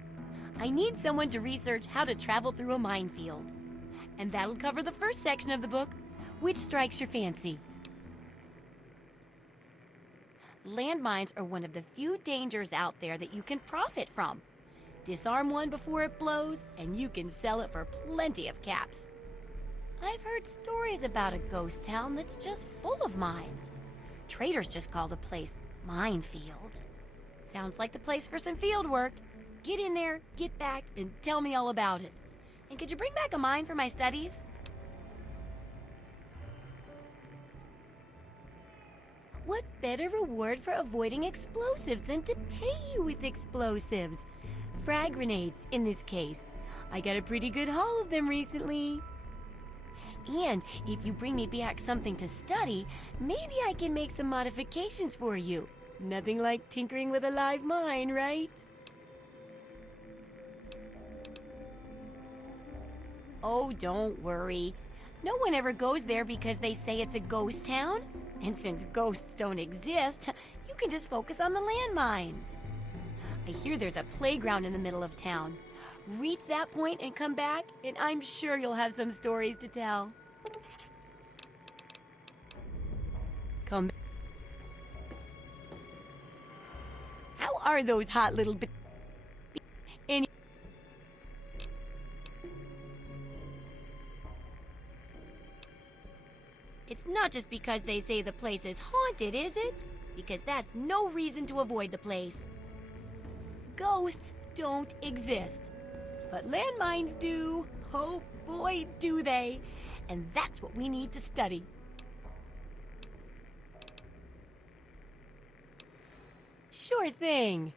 I need someone to research how to travel through a minefield. And that'll cover the first section of the book. Which strikes your fancy? Landmines are one of the few dangers out there that you can profit from. Disarm one before it blows, and you can sell it for plenty of caps. I've heard stories about a ghost town that's just full of mines. Traders just call the place Minefield. Sounds like the place for some field work. Get in there, get back, and tell me all about it. And could you bring back a mine for my studies? What better reward for avoiding explosives than to pay you with explosives? Frag grenades, in this case. I got a pretty good haul of them recently. And if you bring me back something to study, maybe I can make some modifications for you. Nothing like tinkering with a live mine, right? Oh, don't worry. No one ever goes there because they say it's a ghost town. And since ghosts don't exist, you can just focus on the landmines. I hear there's a playground in the middle of town. Reach that point and come back, and I'm sure you'll have some stories to tell. Come back. How are those hot little any It's not just because they say the place is haunted, is it? Because that's no reason to avoid the place. Ghosts don't exist. But landmines do. Oh boy, do they. And that's what we need to study. Sure thing.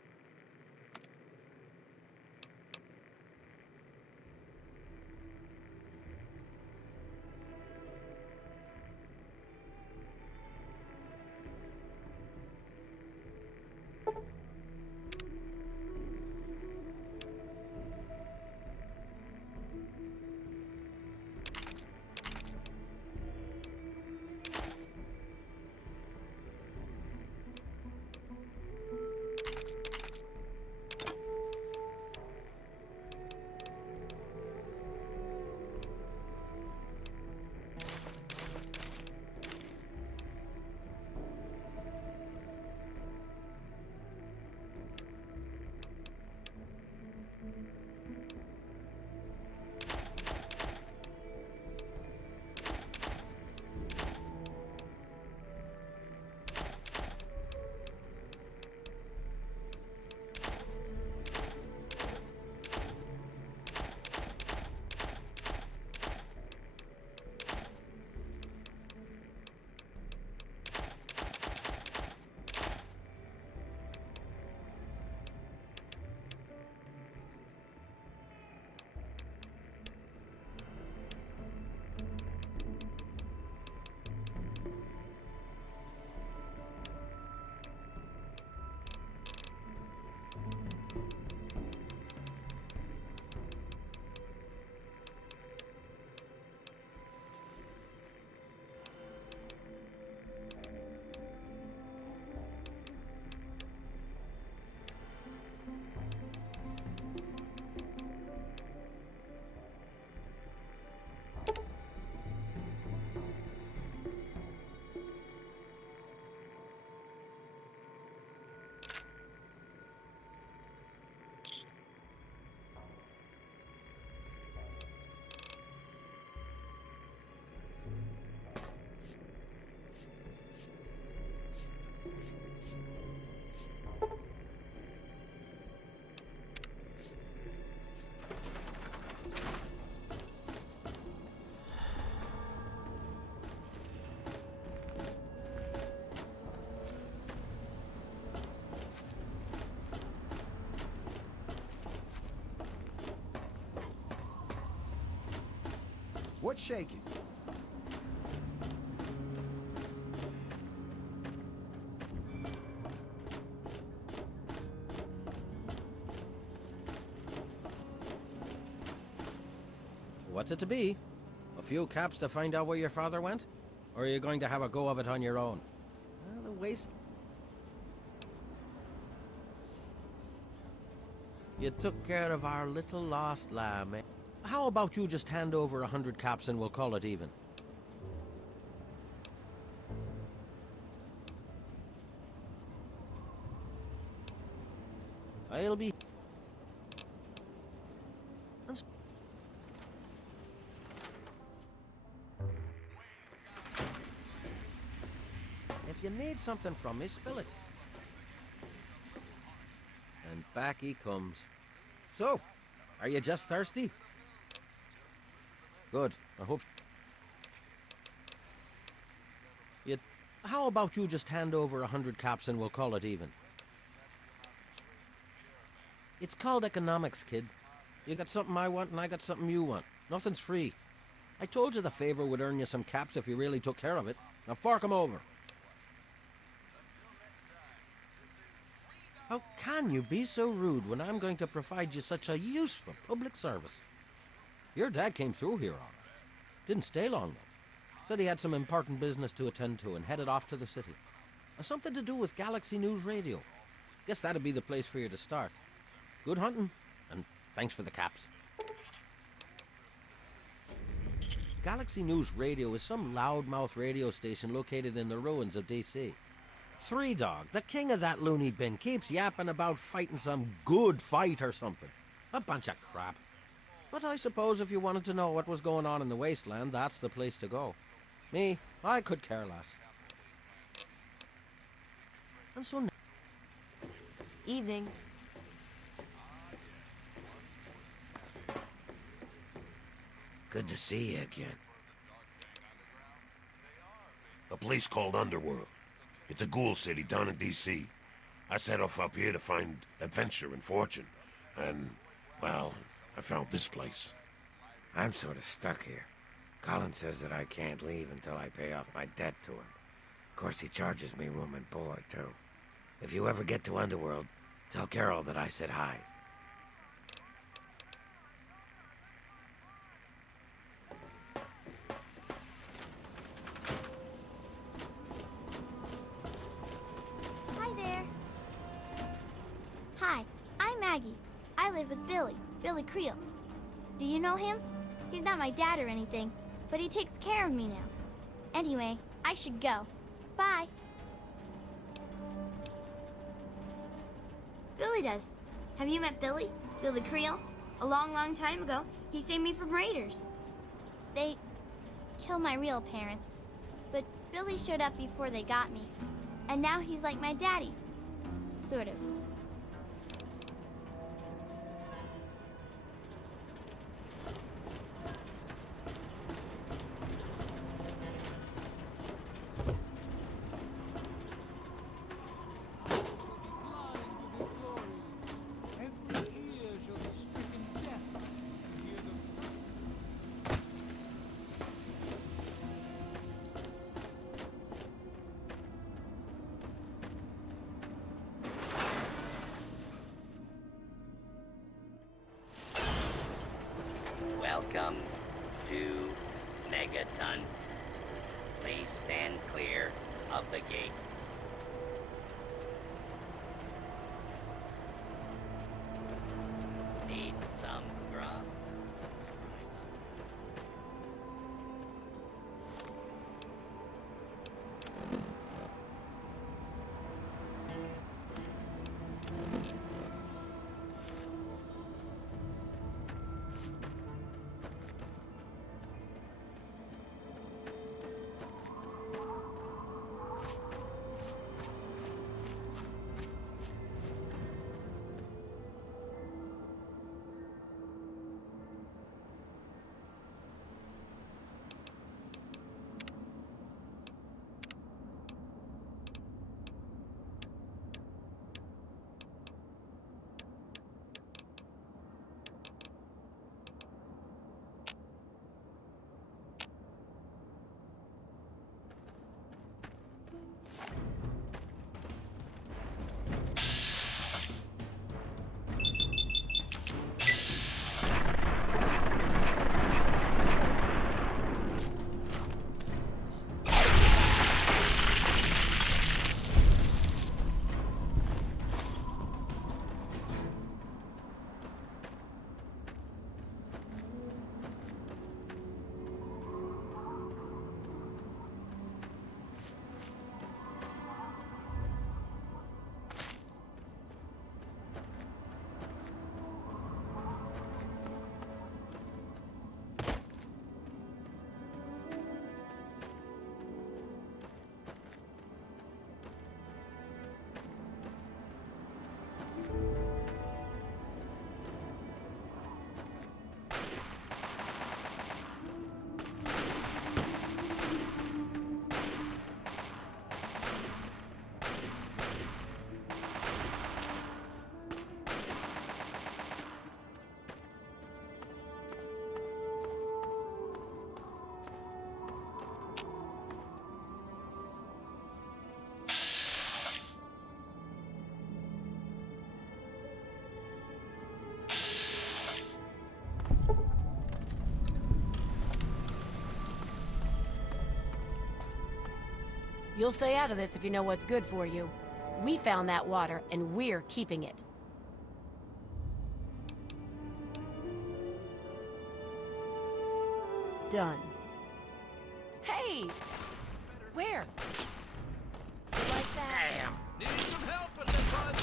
What's shaking? What's it to be? A few caps to find out where your father went? Or are you going to have a go of it on your own? Well, the waste... You took care of our little lost lamb, eh? How about you just hand over 100 caps and we'll call it even? I'll be... If you need something from me, spill it. And back he comes. So, are you just thirsty? Good. I hope... How about you just hand over 100 caps and we'll call it even? It's called economics, kid. You got something I want and I got something you want. Nothing's free. I told you the favor would earn you some caps if you really took care of it. Now fork 'em over. How can you be so rude when I'm going to provide you such a useful public service? Your dad came through here all right. Didn't stay long, though. Said he had some important business to attend to and headed off to the city. Something to do with Galaxy News Radio. Guess that'd be the place for you to start. Good hunting, and thanks for the caps. Galaxy News Radio is some loudmouth radio station located in the ruins of D.C. Three Dog, the king of that loony bin, keeps yapping about fighting some good fight or something. A bunch of crap. But I suppose if you wanted to know what was going on in the wasteland, that's the place to go. Me, I could care less. And so... Evening. Good to see you again. A place called Underworld. It's a ghoul city down in D.C. I set off up here to find adventure and fortune. And, well, I found this place. I'm sort of stuck here. Colin says that I can't leave until I pay off my debt to him. Of course, he charges me room and board, too. If you ever get to Underworld, tell Carol that I said hi. Hi there. Hi, I'm Maggie. I live with Billy Creel. Do you know him? He's not my dad or anything, but he takes care of me now. Anyway, I should go. Bye. Billy does. Have you met Billy? Billy Creel? A long time ago, he saved me from raiders. They killed my real parents, but Billy showed up before they got me. And now he's like my daddy. Sort of. Welcome to Megaton. Please stand clear of the gate. Need some grub? You'll stay out of this if you know what's good for you. We found that water, and we're keeping it. Done. Hey! Where? You like that? Damn! Need some help with this one!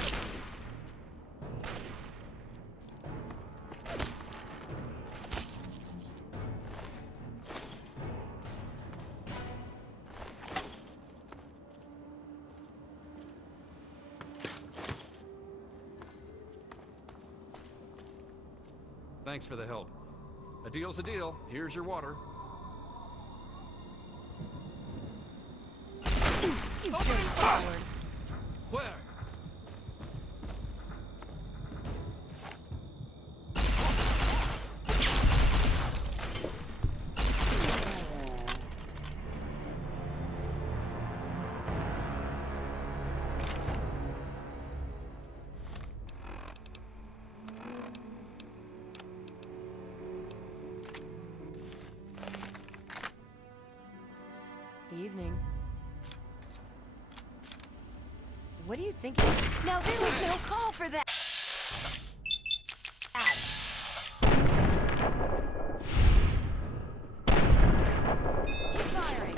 Thanks for the help. A deal's a deal. Here's your water. You dirty coward. Where? Evening. What do you think? Now, there was no call for that. Keep firing.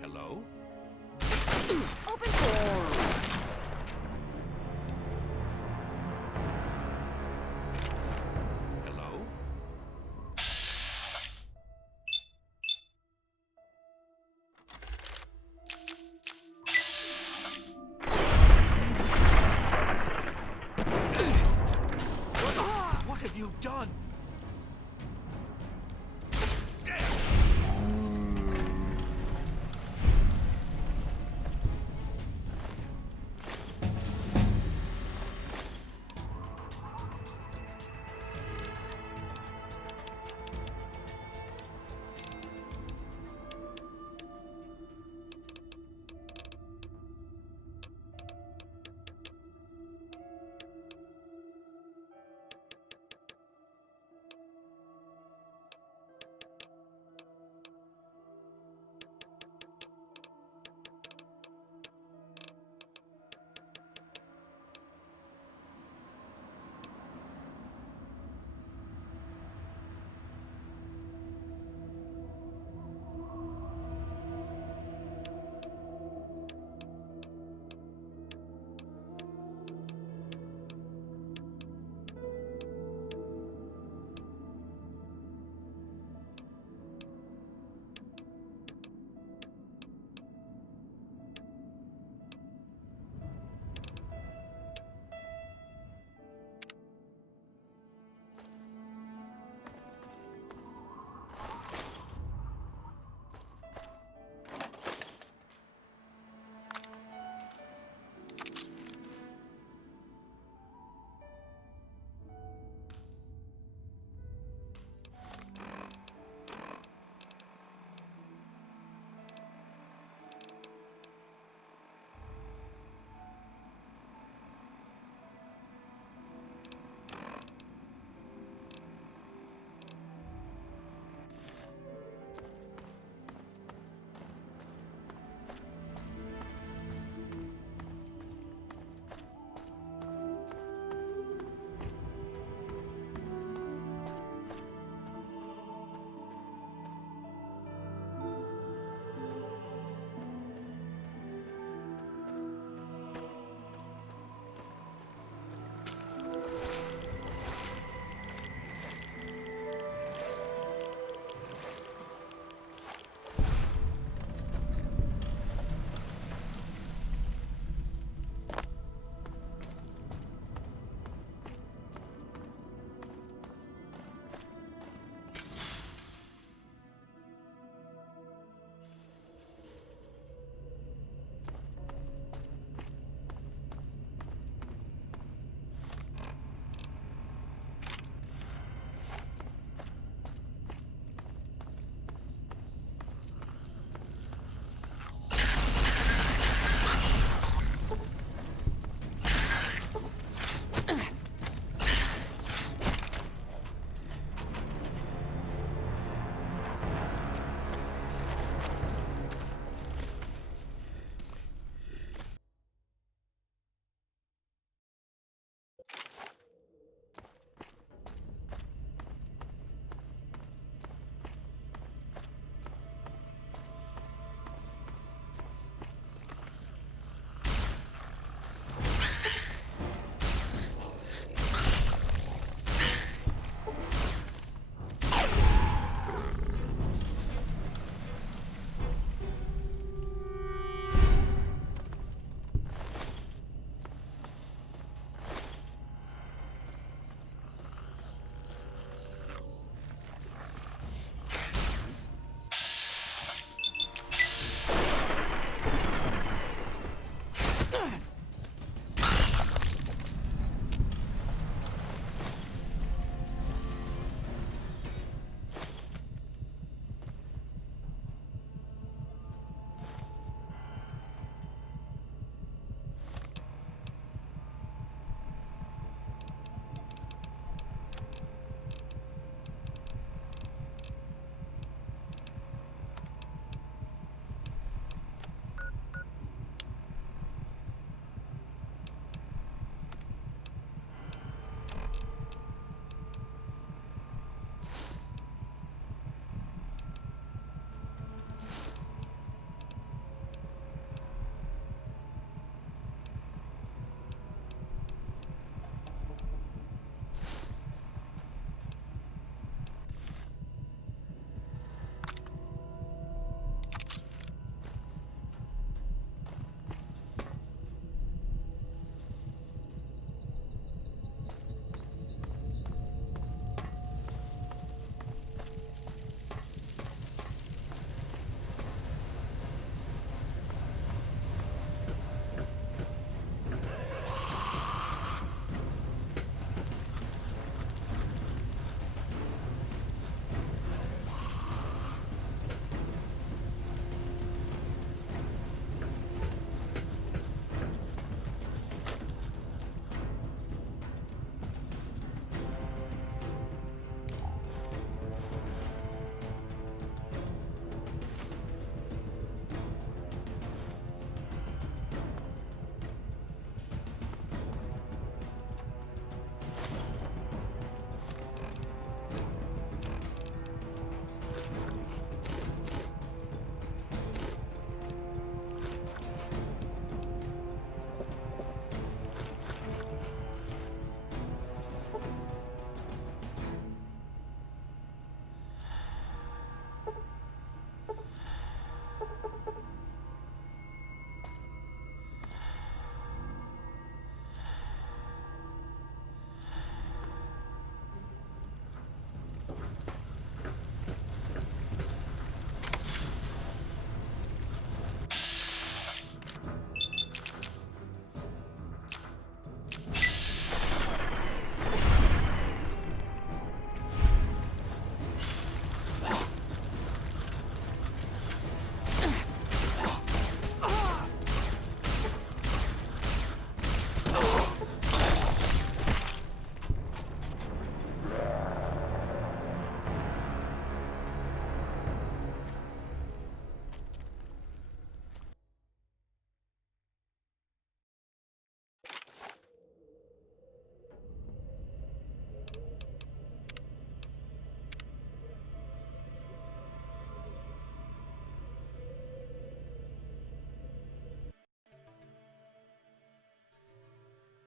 Hello? Open door.